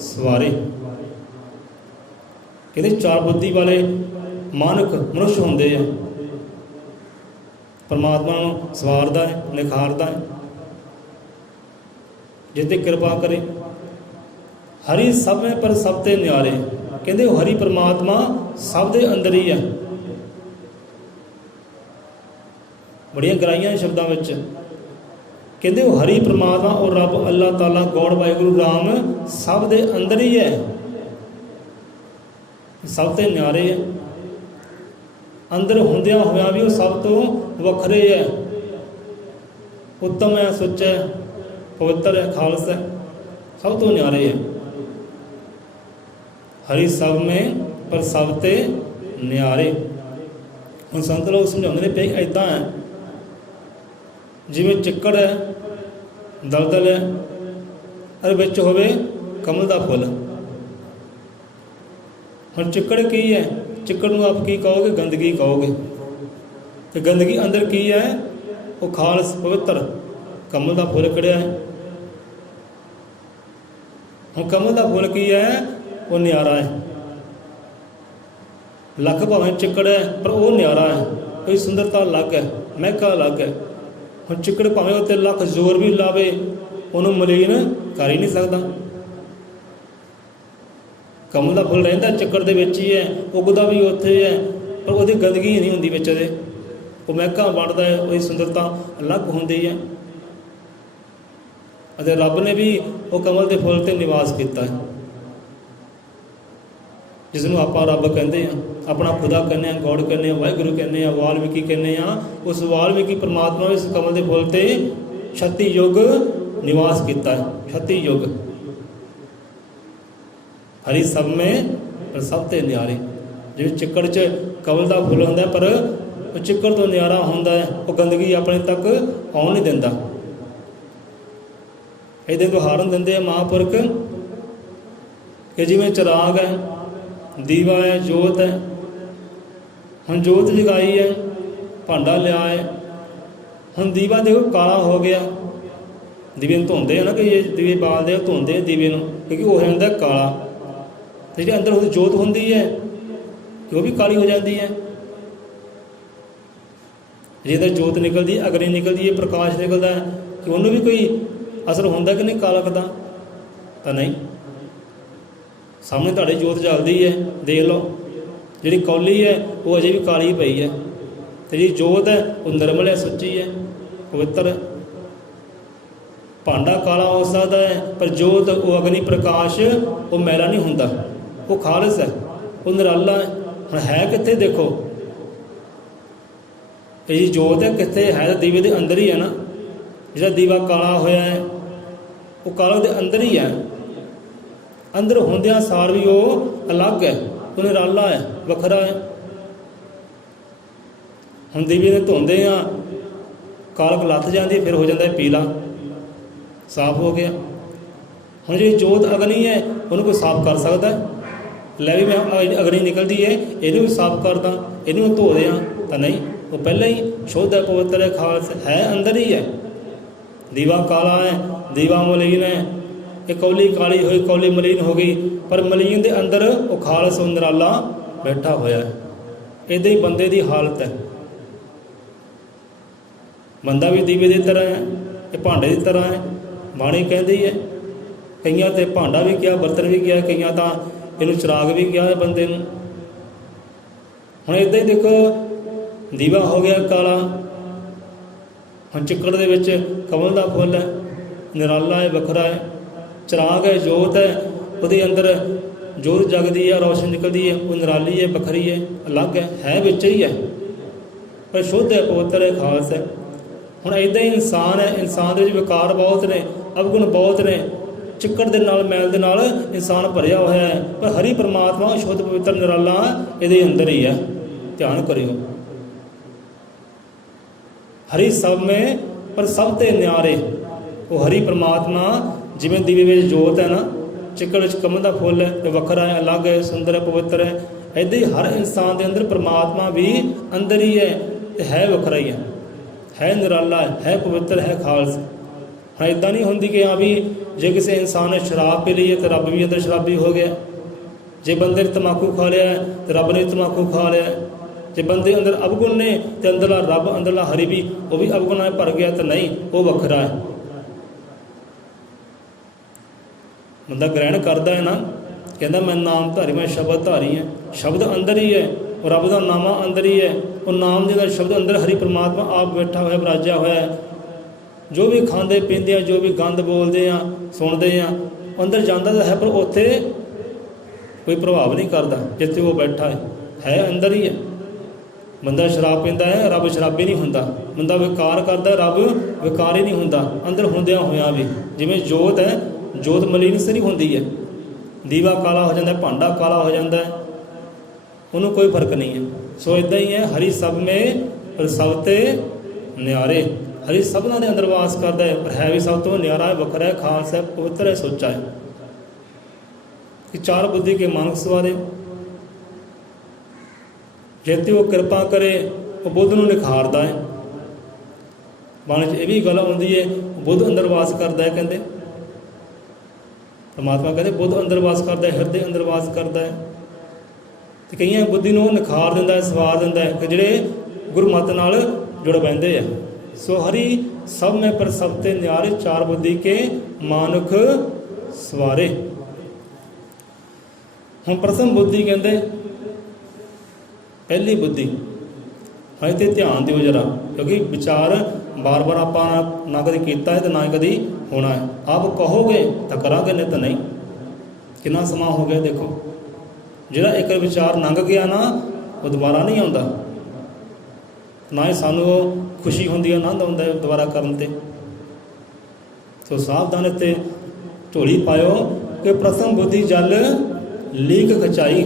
ਸਵਾਰੇ। ਕਹਿੰਦੇ ਚਾਰ ਬੁੱਧੀ ਵਾਲੇ ਮਾਨੁਖ ਮਨੁੱਖ ਹੁੰਦੇ ਆ, ਪਰਮਾਤਮਾ ਨੂੰ ਸਵਾਰਦਾ ਹੈ, ਨਿਖਾਰਦਾ ਹੈ, ਜਿਸ 'ਤੇ ਕਿਰਪਾ ਕਰੇ। ਹਰੀ ਸਭ ਹੈ ਪਰ ਸਭ ਤੇ ਨਿਆਰੇ, ਕਹਿੰਦੇ ਉਹ ਹਰੀ ਪਰਮਾਤਮਾ ਸਭ ਦੇ ਅੰਦਰ ਹੀ ਹੈ। ਬੜੀਆਂ ਗਹਿਰਾਈਆਂ ਸ਼ਬਦਾਂ ਵਿੱਚ ਕਹਿੰਦੇ ਉਹ ਹਰੀ ਪਰਮਾਤਮਾ, ਉਹ ਰੱਬ ਅੱਲਾਹ ਤਾਲਾ, ਗੋਡ ਵਾਹਿਗੁਰੂ ਰਾਮ ਸਭ ਦੇ ਅੰਦਰ ਹੀ ਹੈ, ਸਭ ਤੇ ਨਿਆਰੇ ਹੈ। ਅੰਦਰ ਹੁੰਦਿਆਂ ਹੋਇਆਂ ਵੀ ਉਹ ਸਭ ਤੋਂ ਵੱਖਰੇ ਹੈ, ਉੱਤਮ ਹੈ, ਸੁੱਚਾ ਹੈ, ਪਵਿੱਤਰ ਹੈ, ਖਾਲਸ ਹੈ, ਸਭ ਤੋਂ ਨਿਆਰੇ ਹੈ। ਹਰੀ ਸਭ ਮੇ ਪਰ ਸਭ ਤੇ ਨਿਆਰੇ। ਹੁਣ ਸੰਤ ਲੋਕ ਸਮਝਾਉਂਦੇ ਨੇ ਪਈ ਇੱਦਾਂ ਹੈ, ਜਿਵੇਂ ਚਿੱਕੜ ਹੈ, ਦਲਦਲ ਹੈ, ਅਰ ਵਿੱਚ ਹੋਵੇ ਕਮਲ ਦਾ ਫੁੱਲ। ਹੁਣ ਚਿੱਕੜ ਕੀ ਹੈ? ਚਿੱਕੜ ਨੂੰ ਆਪ ਕੀ ਕਹੋਗੇ? ਗੰਦਗੀ ਕਹੋਗੇ। ਤੇ ਗੰਦਗੀ ਅੰਦਰ ਕੀ ਹੈ? ਉਹ ਖਾਲਸ ਪਵਿੱਤਰ ਕਮਲ ਦਾ ਫੁੱਲ ਖਿੜਿਆ ਹੈ। ਹੁਣ ਕਮਲ ਦਾ ਫੁੱਲ ਕੀ ਹੈ? ਉਹ ਨਿਆਰਾ ਹੈ। ਲੱਖ ਭਾਵੇਂ ਚਿੱਕੜ ਹੈ ਪਰ ਉਹ ਨਿਆਰਾ ਹੈ, ਕੋਈ ਸੁੰਦਰਤਾ ਅਲੱਗ ਹੈ, ਮਹਿਕਾ ਅਲੱਗ ਹੈ। ਹੁਣ ਚਿੱਕੜ ਭਾਵੇਂ ਉੱਤੇ ਲੱਖ ਜ਼ੋਰ ਵੀ ਲਾਵੇ, ਉਹਨੂੰ ਮਲੀਨ ਕਰ ਹੀ ਨਹੀਂ ਸਕਦਾ। ਕਮਲ ਦਾ ਫੁੱਲ ਰਹਿੰਦਾ ਚਿੱਕੜ ਦੇ ਵਿੱਚ ਹੀ ਹੈ, ਉਗਦਾ ਵੀ ਉੱਥੇ ਹੈ, ਪਰ ਉਹਦੀ ਗੰਦਗੀ ਨਹੀਂ ਹੁੰਦੀ ਵਿੱਚ ਉਹਦੇ, ਉਹ ਮਹਿਕਾ ਬਣਦਾ ਹੈ, ਉਹਦੀ ਸੁੰਦਰਤਾ ਅਲੱਗ ਹੁੰਦੀ ਹੈ। ਅਤੇ ਰੱਬ ਨੇ ਵੀ ਉਹ ਕਮਲ ਦੇ ਫੁੱਲ 'ਤੇ ਨਿਵਾਸ ਕੀਤਾ ਹੈ, ਜਿਸ ਨੂੰ ਆਪਾਂ ਰੱਬ ਕਹਿੰਦੇ ਹਾਂ, ਆਪਣਾ ਖੁਦਾ ਕਹਿੰਦੇ ਹਾਂ, ਗੋਡ ਕਹਿੰਦੇ ਹਾਂ, ਵਾਹਿਗੁਰੂ ਕਹਿੰਦੇ ਹਾਂ, ਵਾਲਮੀਕੀ ਕਹਿੰਦੇ ਹਾਂ। ਉਸ ਵਾਲਮੀਕੀ ਪਰਮਾਤਮਾ ਵੀ ਇਸ ਕਮਲ ਦੇ ਫੁੱਲ 'ਤੇ ਛੱਤੀ ਯੁੱਗ ਨਿਵਾਸ ਕੀਤਾ ਹੈ। ਛੱਤੀ ਯੁੱਗ ਹਰੀ ਸਭ ਮੇਂ ਪਰ ਸਭ ਤੇ ਨਿਆਰੇ। ਜਿਵੇਂ ਚਿੱਕੜ 'ਚ ਕਮਲ ਦਾ ਫੁੱਲ ਹੁੰਦਾ ਪਰ ਉਹ ਚਿੱਕੜ ਤੋਂ ਨਿਆਰਾ ਹੁੰਦਾ ਹੈ, ਉਹ ਗੰਦਗੀ ਆਪਣੇ ਤੱਕ ਆਉਣ ਨਹੀਂ ਦਿੰਦਾ। ਇਹਦੇ ਉਦਾਹਰਨ ਦਿੰਦੇ ਆ ਮਹਾਂਪੁਰਖ ਕਿ ਜਿਵੇਂ ਚਿਰਾਗ ਹੈ, ਦੀਵਾ ਹੈ, ਜੋਤ ਹੈ। ਹੁਣ ਜੋਤ ਜਗਾਈ ਹੈ, ਭਾਂਡਾ ਲਿਆ ਹੈ, ਹੁਣ ਦੀਵਾ ਦੇਖੋ ਕਾਲਾ ਹੋ ਗਿਆ। ਦੀਵੇ ਨੂੰ ਧੋਂਦੇ ਆ ਨਾ, ਕਿ ਇਹ ਦੀਵੇ ਬਾਲਦੇ ਆ, ਧੋਂਦੇ ਦੀਵੇ ਨੂੰ, ਕਿਉਂਕਿ ਉਹ ਹੋ ਜਾਂਦਾ ਕਾਲਾ। ਤੇ ਜਿਹੜੀ ਅੰਦਰ ਉਹਦੀ ਜੋਤ ਹੁੰਦੀ ਹੈ ਉਹ ਵੀ ਕਾਲੀ ਹੋ ਜਾਂਦੀ ਹੈ। ਜੇ ਤਾਂ ਜੋਤ ਨਿਕਲਦੀ, ਅਗਨੀ ਨਿਕਲਦੀ ਹੈ, ਪ੍ਰਕਾਸ਼ ਨਿਕਲਦਾ ਹੈ, ਕਿ ਉਹਨੂੰ ਵੀ ਕੋਈ ਅਸਰ ਹੁੰਦਾ ਕਿ ਨਹੀਂ ਕਾਲਕ ਦਾ? ਤਾਂ ਨਹੀਂ। ਸਾਹਮਣੇ ਤੁਹਾਡੇ ਜੋਤ ਜਲਦੀ ਹੈ, ਦੇਖ ਲਓ। ਜਿਹੜੀ ਕੌਲੀ ਹੈ ਉਹ ਅਜੇ ਵੀ ਕਾਲੀ ਪਈ ਹੈ, ਅਤੇ ਜਿਹੜੀ ਜੋਤ ਹੈ ਉਹ ਨਿਰਮਲ ਹੈ, ਸੁੱਚੀ ਹੈ, ਪਵਿੱਤਰ ਹੈ। ਭਾਂਡਾ ਕਾਲਾ ਹੋ ਸਕਦਾ ਹੈ, ਪਰ ਜੋਤ ਉਹ ਅਗਨੀ ਪ੍ਰਕਾਸ਼ ਉਹ ਮੈਲਾ ਨਹੀਂ ਹੁੰਦਾ, ਉਹ ਖਾਲਸ ਹੈ, ਉਹ ਨਿਰਾਲਾ ਹੈ। ਹੁਣ ਹੈ ਕਿੱਥੇ ਦੇਖੋ, ਇਹ ਜੀ ਜੋਤ ਹੈ ਕਿੱਥੇ ਹੈ? ਤਾਂ ਦੀਵੇ ਦੇ ਅੰਦਰ ਹੀ ਹੈ ਨਾ। ਜਿਹੜਾ ਦੀਵਾ ਕਾਲਾ ਹੋਇਆ ਹੈ ਉਹ ਕਾਲਾ ਦੇ ਅੰਦਰ ਹੀ ਹੈ। ਅੰਦਰ ਹੁੰਦਿਆਂ ਸਾਰ ਵੀ ਉਹ ਅਲੱਗ ਹੈ, ਉਹ ਨਿਰਾਲਾ ਹੈ, ਵੱਖਰਾ ਹੈ। ਹੁਣ ਦੀਵੇ ਨੂੰ ਧੋਂਦੇ ਆ, ਕਾਲਕ ਲੱਥ ਜਾਂਦੀ, ਫਿਰ ਹੋ ਜਾਂਦਾ ਪੀਲਾ, ਸਾਫ਼ ਹੋ ਗਿਆ। ਹੁਣ ਜਿਹੜੀ ਜੋਤ ਅਗਨੀ ਹੈ ਉਹਨੂੰ ਕੋਈ ਸਾਫ਼ ਕਰ ਸਕਦਾ? ਲੈ ਵੀ ਮੈਂ ਅਗਨੀ ਨਿਕਲਦੀ ਹੈ, ਇਹਨੂੰ ਵੀ ਸਾਫ਼ ਕਰਦਾ, ਇਹਨੂੰ ਵੀ ਧੋ ਦਿਆਂ? ਤਾਂ ਨਹੀਂ। ਉਹ ਪਹਿਲਾਂ ਹੀ ਸ਼ੁੱਧ ਹੈ, ਪਵਿੱਤਰ ਹੈ, ਖਾਲਸ ਹੈ, ਅੰਦਰ ਹੀ ਹੈ। ਦੀਵਾ ਕਾਲਾ ਹੈ, ਦੀਵਾ ਮਲੀਨ ਹੈ। ਇਹ ਕੌਲੀ ਕਾਲੀ ਹੋਈ, ਕੌਲੀ ਮਲੀਨ ਹੋ ਗਈ, ਪਰ ਮਲੀਨ ਦੇ ਅੰਦਰ ਉਹ ਖਾਲਸ, ਉਹ ਨਿਰਾਲਾ ਬੈਠਾ ਹੋਇਆ ਹੈ। ਇੱਦਾਂ ਹੀ ਬੰਦੇ ਦੀ ਹਾਲਤ ਹੈ। ਬੰਦਾ ਵੀ ਦੀਵੇ ਦੀ ਤਰ੍ਹਾਂ ਹੈ, ਇਹ ਭਾਂਡੇ ਦੀ ਤਰ੍ਹਾਂ ਹੈ। ਬਾਣੀ ਕਹਿੰਦੀ ਹੈ, ਕਈਆਂ ਤੇ ਭਾਂਡਾ ਵੀ ਕਿਹਾ, ਬਰਤਨ ਵੀ ਕਿਹਾ, ਕਈਆਂ ਤਾਂ ਇਹਨੂੰ ਚਿਰਾਗ ਵੀ ਕਿਹਾ ਬੰਦੇ ਨੂੰ। ਹੁਣ ਇੱਦਾਂ ਹੀ ਦੇਖੋ, ਦੀਵਾ ਹੋ ਗਿਆ ਕਾਲਾ, ਹੁਣ ਚਿੱਕੜ ਦੇ ਵਿੱਚ ਕਮਲ ਦਾ ਫੁੱਲ ਹੈ, ਨਿਰਾਲਾ ਹੈ, ਵੱਖਰਾ ਹੈ। ਚਿਰਾਗ ਹੈ, ਜੋਤ ਹੈ, ਉਹਦੇ ਅੰਦਰ ਜੋਤ ਜਗਦੀ ਹੈ, ਰੌਸ਼ਨੀ ਨਿਕਲਦੀ ਹੈ, ਉਹ ਨਿਰਾਲੀ ਹੈ, ਵੱਖਰੀ ਹੈ, ਅਲੱਗ ਹੈ ਵਿੱਚ ਹੀ ਹੈ, ਪਰ ਸ਼ੁੱਧ ਹੈ, ਪਵਿੱਤਰ ਹੈ, ਖਾਲਸ ਹੈ। ਹੁਣ ਇੱਦਾਂ ਹੀ ਇਨਸਾਨ ਹੈ, ਇਨਸਾਨ ਦੇ ਵਿੱਚ ਵਿਕਾਰ ਬਹੁਤ ਨੇ, ਅਵਗੁਣ ਬਹੁਤ ਨੇ। ਚਿੱਕੜ ਦੇ ਨਾਲ, ਮੈਲ ਦੇ ਨਾਲ ਇਨਸਾਨ ਭਰਿਆ ਹੋਇਆ ਹੈ, ਪਰ ਹਰੀ ਪਰਮਾਤਮਾ ਸ਼ੁੱਧ ਪਵਿੱਤਰ ਨਿਰਾਲਾ ਇਹਦੇ ਅੰਦਰ ਹੀ ਹੈ। ਧਿਆਨ ਕਰਿਓ। ਹਰੀ ਸਭ ਮੇਂ ਪਰ ਸਭ ਤੇ ਨਿਆਰੇ। ਉਹ ਹਰੀ ਪਰਮਾਤਮਾ ਜਿਵੇਂ ਦੀਵੇ ਵਿੱਚ ਜੋਤ ਹੈ ਨਾ, ਚਿੱਕੜ ਵਿੱਚ ਕਮਲ ਦਾ ਫੁੱਲ ਹੈ, ਤੇ ਵੱਖਰਾ ਹੈ, ਅਲੱਗ ਹੈ, ਸੁੰਦਰ ਹੈ, ਪਵਿੱਤਰ ਹੈ। ਇੱਦਾਂ ਹੀ ਹਰ ਇਨਸਾਨ ਦੇ ਅੰਦਰ ਪਰਮਾਤਮਾ ਵੀ ਅੰਦਰ ਹੀ ਹੈ, ਤੇ ਹੈ ਵੱਖਰਾ ਹੀ ਹੈ ਨਿਰਾਲਾ ਹੈ, ਪਵਿੱਤਰ ਹੈ, ਖਾਲਸ। ਹਾਂ, ਇੱਦਾਂ ਨਹੀਂ ਹੁੰਦੀ ਕਿ ਹਾਂ ਵੀ ਜੇ ਕਿਸੇ ਇਨਸਾਨ ਨੇ ਸ਼ਰਾਬ ਪੀ ਲਈ ਹੈ ਤਾਂ ਰੱਬ ਵੀ ਅੰਦਰ ਸ਼ਰਾਬੀ ਹੋ ਗਿਆ। ਜੇ ਬੰਦੇ ਨੇ ਤੰਬਾਕੂ ਖਾ ਲਿਆ ਤਾਂ ਰੱਬ ਨੇ ਤੰਬਾਕੂ ਖਾ ਲਿਆ। ਜੇ ਬੰਦੇ ਅੰਦਰ ਅਵਗੁਣ ਨੇ ਤੇ ਅੰਦਰਲਾ ਰੱਬ, ਅੰਦਰਲਾ ਹਰੀ ਵੀ ਉਹ ਵੀ ਅਵਗੁਣਾਂ ਭਰ ਗਿਆ, ਤਾਂ ਨਹੀਂ, ਉਹ ਵੱਖਰਾ ਹੈ। ਬੰਦਾ ਗ੍ਰਹਿਣ ਕਰਦਾ ਹੈ ਨਾ, ਕਹਿੰਦਾ ਮੈਂ ਨਾਮ ਧਾਰੀ, ਮੈਂ ਸ਼ਬਦ ਧਾਰੀ ਹਾਂ। ਸ਼ਬਦ ਅੰਦਰ ਹੀ ਹੈ, ਉਹ ਰੱਬ ਦਾ ਨਾਮਾ ਅੰਦਰ ਹੀ ਹੈ। ਉਹ ਨਾਮ ਦੇ ਨਾਲ ਸ਼ਬਦ ਅੰਦਰ ਹਰੀ ਪਰਮਾਤਮਾ ਆਪ ਬੈਠਾ ਹੋਇਆ, ਵਿਰਾਜਿਆ ਹੋਇਆ ਹੈ। ਜੋ ਵੀ ਖਾਂਦੇ ਪੀਂਦੇ ਆ, ਜੋ ਵੀ ਗੰਦ ਬੋਲਦੇ ਆ, ਸੁਣਦੇ ਆ, ਅੰਦਰ ਜਾਂਦਾ ਤਾਂ ਹੈ, ਪਰ ਉੱਥੇ ਕੋਈ ਪ੍ਰਭਾਵ ਨਹੀਂ ਕਰਦਾ ਜਿੱਥੇ ਉਹ ਬੈਠਾ ਹੈ ਅੰਦਰ ਹੀ ਹੈ। ਬੰਦਾ ਸ਼ਰਾਬ ਪੀਂਦਾ ਹੈ, ਰੱਬ ਸ਼ਰਾਬੀ ਨਹੀਂ ਹੁੰਦਾ। ਬੰਦਾ ਵਿਕਾਰ ਕਰਦਾ, ਰੱਬ ਵਿਕਾਰੀ ਨਹੀਂ ਹੁੰਦਾ, ਅੰਦਰ ਹੁੰਦਿਆਂ ਹੋਇਆਂ ਵੀ। ਜਿਵੇਂ ਜੋਤ ਹੈ, ਜੋਤ ਮਲੀਨ ਸਿਰੀ ਹੁੰਦੀ ਹੈ, ਦੀਵਾ ਕਾਲਾ ਹੋ ਜਾਂਦਾ, ਭਾਂਡਾ ਕਾਲਾ ਹੋ ਜਾਂਦਾ, ਉਹਨੂੰ ਕੋਈ ਫਰਕ ਨਹੀਂ ਹੈ। ਸੋ ਇੱਦਾਂ ਹੀ ਹੈ, ਹਰੀ ਸਭ ਮੇਂ ਪਰ ਸਭ ਤੇ ਨਿਆਰੇ। ਹਰੀ ਸਭਨਾਂ ਦੇ ਅੰਦਰ ਵਾਸ ਕਰਦਾ ਹੈ, ਪਰ ਹੈ ਵੀ ਸਭ ਤੋਂ ਨਿਆਰਾ ਹੈ, ਵੱਖਰਾ ਹੈ, ਖਾਲਸ ਹੈ, ਪਵਿੱਤਰ ਹੈ, ਸੋਚਾ ਹੈ। ਕਿ ਚਾਰ ਬੁੱਧੀ ਕੇ ਮਾਨਕ ਸਵਾਰੇ, ਜੇ ਉਹ ਕਿਰਪਾ ਕਰੇ ਉਹ ਬੁੱਧ ਨੂੰ ਨਿਖਾਰਦਾ ਹੈ। ਬਾਣੀ 'ਚ ਇਹ ਵੀ ਗੱਲ ਆਉਂਦੀ ਹੈ, ਬੁੱਧ ਅੰਦਰ ਵਾਸ ਕਰਦਾ ਹੈ। ਕਹਿੰਦੇ ਪਰਮਾਤਮਾ ਕਹਿੰਦੇ ਬੁੱਧ ਅੰਦਰ ਵਾਸ ਕਰਦਾ ਹੈ, ਹਿਰਦੇ ਅੰਦਰ ਵਾਸ ਕਰਦਾ ਹੈ। ਅਤੇ ਕਈਆਂ ਬੁੱਧੀ ਨੂੰ ਨਿਖਾਰ ਦਿੰਦਾ ਹੈ, ਸਵਾਰ ਦਿੰਦਾ ਹੈ, ਕਿ ਜਿਹੜੇ ਗੁਰਮਤਿ ਨਾਲ ਜੁੜ ਬਹਿੰਦੇ ਆ। ਸੋ ਹਰੀ ਸਭ ਮੈਂ ਪਰ ਸਭ ਤੇ ਨਿਆਰੇ, ਚਾਰ ਬੁੱਧੀ ਕੇ ਮਾਨੁਖ ਸਵਾਰੇ। ਹੁਣ ਪ੍ਰਥਮ ਬੁੱਧੀ ਕਹਿੰਦੇ, ਪਹਿਲੀ ਬੁੱਧੀ। ਹਾਂ, ਤੇ ਧਿਆਨ ਦਿਓ ਜਰਾ, ਕਿਉਂਕਿ ਵਿਚਾਰ ਬਾਰ-ਬਾਰ ਆਪਾਂ ਨਾ ਕਦੇ ਕੀਤਾ ਹੈ ਤੇ ਨਾ ਕਦੀ ਹੋਣਾ ਹੈ। ਆਪ ਕਹੋਗੇ ਤਾਂ ਕਰਾਂਗੇ, ਨਹੀਂ ਤਾਂ ਨਹੀਂ। ਕਿੰਨਾ ਸਮਾਂ ਹੋ ਗਿਆ ਦੇਖੋ, ਜਿਹੜਾ ਇੱਕ ਵਿਚਾਰ ਲੰਘ ਗਿਆ ਨਾ, ਉਹ ਦੁਬਾਰਾ ਨਹੀਂ ਆਉਂਦਾ। ਨਾ ਹੀ ਸਾਨੂੰ ਉਹ ਖੁਸ਼ੀ ਹੁੰਦੀ ਹੈ, ਆਨੰਦ ਆਉਂਦਾ ਹੈ ਦੁਬਾਰਾ ਕਰਨ 'ਤੇ। ਸੋ ਸਾਵਧਾਨ ਇੱਥੇ ਝੋਲੀ ਪਾਇਓ ਕਿ ਪ੍ਰਥਮ ਬੁੱਧੀ ਜਲ ਲੀਕ ਖਚਾਈ।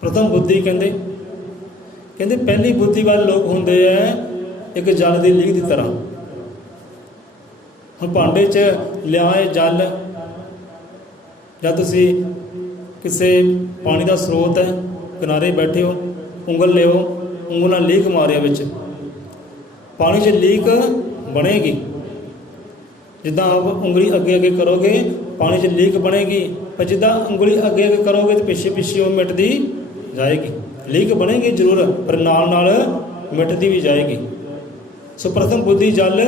ਪ੍ਰਥਮ ਬੁੱਧੀ ਕਹਿੰਦੇ ਪਹਿਲੀ ਬੁੱਧੀ ਵਾਲੇ ਲੋਕ ਹੁੰਦੇ ਆ ਇੱਕ ਜਲ ਦੀ ਲੀਕ ਦੀ ਤਰ੍ਹਾਂ। ਹੁਣ ਭਾਂਡੇ 'ਚ ਲਿਆਏ ਜਲ, ਜਾਂ ਤੁਸੀਂ ਕਿਸੇ ਪਾਣੀ ਦਾ ਸਰੋਤ ਹੈ ਕਿਨਾਰੇ ਬੈਠੇ ਹੋ, ਉਂਗਲ ਲਿਓ, ਉਂਗਲ ਨਾਲ ਲੀਕ ਮਾਰਿਆ ਵਿੱਚ, ਪਾਣੀ 'ਚ ਲੀਕ ਬਣੇਗੀ। ਜਿੱਦਾਂ ਆਪ ਉਂਗਲੀ ਅੱਗੇ ਅੱਗੇ ਕਰੋਗੇ ਪਾਣੀ 'ਚ ਲੀਕ ਬਣੇਗੀ, ਪਰ ਜਿੱਦਾਂ ਉਂਗਲੀ ਅੱਗੇ ਅੱਗੇ ਕਰੋਗੇ ਤਾਂ ਪਿੱਛੇ ਪਿੱਛੇ ਉਹ ਮਿਟਦੀ ਜਾਏਗੀ। ਲੀਕ ਬਣੇਗੀ ਜ਼ਰੂਰ, ਪਰ ਨਾਲ ਨਾਲ ਮਿਟਦੀ ਵੀ ਜਾਏਗੀ। ਸੋ ਪ੍ਰਥਮ ਬੁੱਧੀ ਜਲ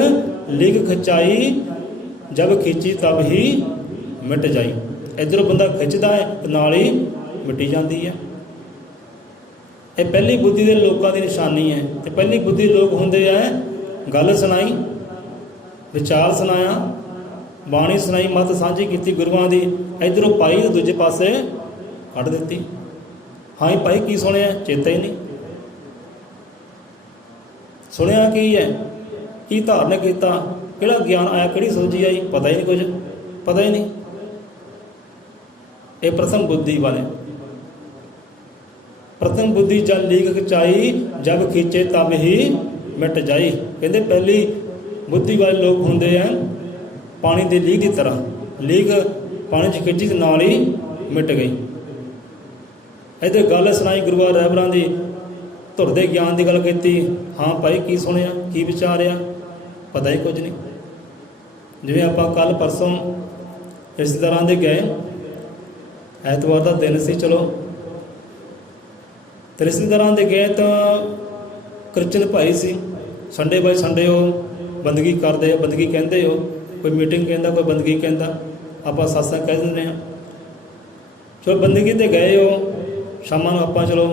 ਲੀਕ ਖਚਾਈ, ਜਬ ਖਿੱਚੀ ਤਬ ਹੀ ਮਿਟ ਜਾਈ। ਇੱਧਰੋਂ ਬੰਦਾ ਖਿੱਚਦਾ ਹੈ ਨਾਲ ਹੀ ਮਿਟੀ ਜਾਂਦੀ ਹੈ। ਇਹ ਪਹਿਲੀ ਬੁੱਧੀ ਦੇ ਲੋਕਾਂ ਦੀ ਨਿਸ਼ਾਨੀ ਹੈ। ਤੇ ਪਹਿਲੀ ਬੁੱਧੀ ਲੋਕ ਹੁੰਦੇ ਆ ਗੱਲ ਸੁਣਾਈ, ਵਿਚਾਰ ਸੁਣਾਇਆ, ਬਾਣੀ ਸੁਣਾਈ, ਮੱਤ ਸਾਂਝੀ ਕੀਤੀ ਗੁਰੂਆਂ ਦੀ, ਇੱਧਰੋਂ ਪਾਈ ਤੇ ਦੂਜੇ ਪਾਸੇ ਕੱਢ ਦਿੱਤੀ। ਹਾਂ ਹੀ ਭਾਈ ਕੀ ਸੁਣਿਆ, ਚੇਤਾ ਹੀ ਨਹੀਂ। ਸੁਣਿਆ ਕੀ ਹੈ, ਕੀ ਧਾਰਨ ਕੀਤਾ, ਕਿਹੜਾ ਗਿਆਨ ਆਇਆ, ਕਿਹੜੀ ਸੋਝੀ ਆਈ, ਪਤਾ ਹੀ ਨਹੀਂ, ਕੁਝ ਪਤਾ ਹੀ ਨਹੀਂ। ਇਹ ਪ੍ਰਥਮ ਬੁੱਧੀ ਵਾਲੇ। ਪ੍ਰਥਮ ਬੁੱਧੀ ਜਲ ਲੀਕ ਖਚਾਈ, ਜਬ ਖਿੱਚੇ ਤਬ ਹੀ ਮਿਟ ਜਾਈ। ਕਹਿੰਦੇ ਪਹਿਲੀ ਬੁੱਧੀ ਵਾਲੇ ਲੋਕ ਹੁੰਦੇ ਆ ਪਾਣੀ ਦੀ ਲੀਕ ਦੀ ਤਰ੍ਹਾਂ। ਲੀਕ ਪਾਣੀ 'ਚ ਖਿੱਚੀ ਤੇ ਨਾਲ ਹੀ ਮਿਟ ਗਈ। ਇੱਧਰ ਗੱਲ ਸੁਣਾਈ ਗੁਰੂਆਂ ਰਹਿਬਰਾਂ ਦੀ, ਧੁਰ ਦੇ ਗਿਆਨ ਦੀ ਗੱਲ ਕੀਤੀ। ਹਾਂ ਭਾਈ ਕੀ ਸੁਣਿਆ, ਕੀ ਵਿਚਾਰਿਆ, ਪਤਾ ਹੀ ਕੁਝ ਨਹੀਂ। ਜਿਵੇਂ ਆਪਾਂ ਕੱਲ ਪਰਸੋਂ ਰਿਸ਼ਤੇਦਾਰਾਂ ਦੇ ਗਏ, ਐਤਵਾਰ ਦਾ ਦਿਨ ਸੀ, ਚਲੋ ਤੇ ਰਿਸ਼ਤੇਦਾਰਾਂ ਦੇ ਗਏ ਤਾਂ ਕ੍ਰਿਸਚਨ ਭਾਈ ਸੀ। ਸੰਡੇ ਬਾਈ ਸੰਡੇ ਉਹ ਬੰਦਗੀ ਕਰਦੇ, ਬੰਦਗੀ ਕਹਿੰਦੇ ਹੋ, ਕੋਈ ਮੀਟਿੰਗ ਕਹਿੰਦਾ, ਕੋਈ ਬੰਦਗੀ ਕਹਿੰਦਾ, ਆਪਾਂ ਸਤਸੰਗ ਕਹਿ ਦਿੰਦੇ ਹਾਂ। ਚਲੋ ਬੰਦਗੀ 'ਤੇ ਗਏ ਹੋ, ਸ਼ਾਮਾਂ ਨੂੰ ਆਪਾਂ ਚਲੋ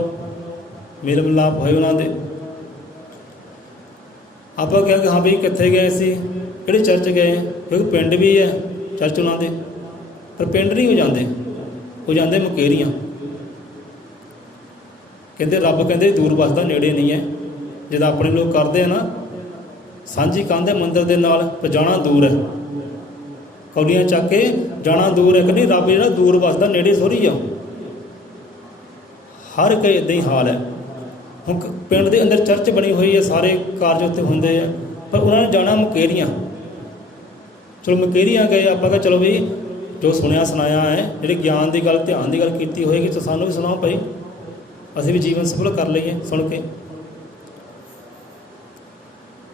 ਮੇਲ ਮਿਲਾਪ ਹੋਏ ਉਹਨਾਂ ਦੇ। ਆਪਾਂ ਕਿਹਾ ਕਿ ਹਾਂ ਬਈ ਕਿੱਥੇ ਗਏ ਸੀ, ਕਿਹੜੇ ਚਰਚ ਗਏ, ਕਿਉਂਕਿ ਪਿੰਡ ਵੀ ਹੈ ਚਰਚ ਉਹਨਾਂ ਦੇ, ਪਰ ਪਿੰਡ ਨਹੀਂ ਹੋ ਜਾਂਦੇ, ਹੋ ਜਾਂਦੇ ਮੁਕੇਰੀਆਂ। ਕਹਿੰਦੇ ਰੱਬ ਕਹਿੰਦੇ ਦੂਰ ਵਸਦਾ ਨੇੜੇ ਨਹੀਂ ਹੈ। ਜਦੋਂ ਆਪਣੇ ਲੋਕ ਕਰਦੇ ਆ ਨਾ ਸਾਂਝੀ ਕੰਧ ਹੈ ਮੰਦਿਰ ਦੇ ਨਾਲ, ਪਰ ਜਾਣਾ ਦੂਰ ਹੈ, ਕੌਡੀਆਂ ਚੱਕ ਕੇ ਜਾਣਾ ਦੂਰ ਹੈ। ਕਹਿੰਦੇ ਰੱਬ ਜਿਹੜਾ ਦੂਰ ਵਸਦਾ ਨੇੜੇ ਥੋੜ੍ਹੀ ਆ। ਹਰ ਇੱਕ ਇੱਦਾਂ ਹੀ ਹਾਲ ਹੈ। ਹੁਣ ਪਿੰਡ ਦੇ ਅੰਦਰ ਚਰਚ ਬਣੀ ਹੋਈ ਹੈ, ਸਾਰੇ ਕਾਰਜ ਉੱਥੇ ਹੁੰਦੇ ਆ, ਪਰ ਉਹਨਾਂ ਨੇ ਜਾਣਾ ਮੁਕੇਰੀਆਂ। ਚਲੋ ਮੁਕੇਰੀਆਂ ਗਏ, ਆਪਾਂ ਕਿਹਾ ਚਲੋ ਵੀ ਜੋ ਸੁਣਿਆ ਸੁਣਾਇਆ ਹੈ, ਜਿਹੜੇ ਗਿਆਨ ਦੀ ਗੱਲ ਧਿਆਨ ਦੀ ਗੱਲ ਕੀਤੀ ਹੋਏਗੀ ਤਾਂ ਸਾਨੂੰ ਵੀ ਸੁਣਾਓ ਭਾਈ, ਅਸੀਂ ਵੀ ਜੀਵਨ ਸਫਲ ਕਰ ਲਈਏ ਸੁਣ ਕੇ।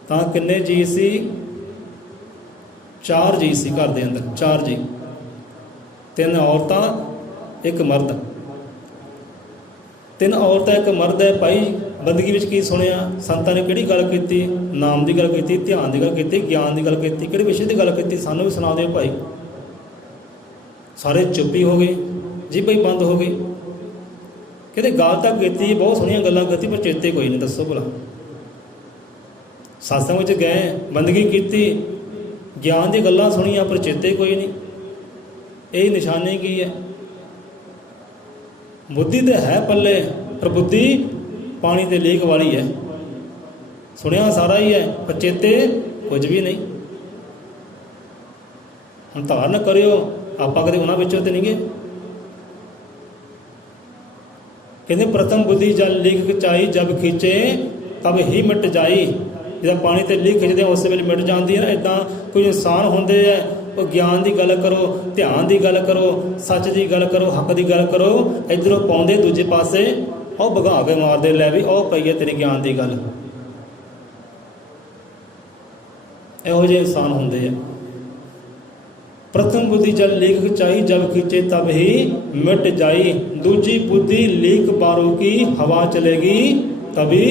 ਤਾਂ ਕਿੰਨੇ ਜੀ ਸੀ, 4 ਜੀ ਸੀ ਘਰ ਦੇ ਅੰਦਰ, 4 ਜੀ, 3 ਔਰਤਾਂ 1 ਮਰਦ। 3 ਔਰਤਾਂ 1 ਮਰਦ ਹੈ। ਭਾਈ ਬੰਦਗੀ ਵਿੱਚ ਕੀ ਸੁਣਿਆ, ਸੰਤਾਂ ਨੇ ਕਿਹੜੀ ਗੱਲ ਕੀਤੀ, ਨਾਮ ਦੀ ਗੱਲ ਕੀਤੀ, ਧਿਆਨ ਦੀ ਗੱਲ ਕੀਤੀ, ਗਿਆਨ ਦੀ ਗੱਲ ਕੀਤੀ, ਕਿਹੜੇ ਵਿਸ਼ੇ ਦੀ ਗੱਲ ਕੀਤੀ, ਸਾਨੂੰ ਵੀ ਸੁਣਾ ਦਿਓ ਭਾਈ। ਸਾਰੇ ਚੁੱਪੀ ਹੋ ਗਏ, ਜੀਭਾਂ ਹੀ ਬੰਦ ਹੋ ਗਈ। ਕਹਿੰਦੇ ਗੱਲ ਤਾਂ ਕੀਤੀ, ਬਹੁਤ ਸੋਹਣੀਆਂ ਗੱਲਾਂ ਕੀਤੀ, ਪਰ ਚੇਤੇ ਕੋਈ ਨਹੀਂ। ਦੱਸੋ ਭਲਾ, ਸਤਸੰਗ ਵਿੱਚ ਗਏ, ਬੰਦਗੀ ਕੀਤੀ, ਗਿਆਨ ਦੀ ਗੱਲਾਂ ਸੁਣੀਆਂ, ਪਰ ਚੇਤੇ ਕੋਈ ਨਹੀਂ। ਇਹ ਨਿਸ਼ਾਨੀ ਕੀ ਹੈ? ਬੁੱਧੀ ਤਾਂ ਹੈ ਪੱਲੇ, ਪਰ ਬੁੱਧੀ ਪਾਣੀ ਦੇ ਲੀਕ ਵਾਲੀ ਹੈ। ਸੁਣਿਆ ਸਾਰਾ ਹੀ ਹੈ, ਪਰ ਚੇਤੇ ਕੁਝ ਵੀ ਨਹੀਂ। ਹੁਣ ਧਾਰਨ ਕਰਿਓ, ਆਪਾਂ ਕਦੇ ਉਹਨਾਂ ਵਿੱਚੋਂ ਤੇ ਨਹੀਂ ਗਏ। ਕਹਿੰਦੇ ਪ੍ਰਥਮ ਬੁੱਧੀ ਜਲ ਲੀਕ ਖਚਾਈ, ਜਬ ਖਿੱਚੇ ਤਬ ਹੀ ਮਿਟ ਜਾਈ। ਜਦੋਂ ਪਾਣੀ ਤੇ ਲੀਕ ਖਿੱਚਦੇ ਆ ਉਸ ਵੇਲੇ ਮਿਟ ਜਾਂਦੀ ਹੈ ਨਾ। ਇੱਦਾਂ ਕੋਈ ਇਨਸਾਨ ਹੁੰਦੇ ਆ, ਉਹ ਗਿਆਨ ਦੀ ਗੱਲ ਕਰੋ, ਧਿਆਨ ਦੀ ਗੱਲ ਕਰੋ, ਸੱਚ ਦੀ ਗੱਲ ਕਰੋ, ਹੱਕ ਦੀ ਗੱਲ ਕਰੋ, ਇੱਧਰੋਂ ਪਾਉਂਦੇ ਦੂਜੇ ਪਾਸੇ ਉਹ ਭਗਾ ਕੇ ਮਾਰਦੇ, ਲੈ ਵੀ ਉਹ ਪਈ ਹੈ ਤੇਰੀ ਗਿਆਨ ਦੀ ਗੱਲ। ਇਹੋ ਜਿਹੇ ਇਨਸਾਨ ਹੁੰਦੇ ਆ। ਪ੍ਰਥਮ ਬੁੱਧੀ ਜਲ ਲੀਕ ਖਚਾਈ, ਜਬ ਖਿੱਚੇ ਤਬ ਹੀ ਮਿਟ ਜਾਈ। ਦੂਜੀ ਬੁੱਧੀ ਲੀਕ ਬਾਰੂ ਕੀ, ਹਵਾ ਚਲੇਗੀ ਤभी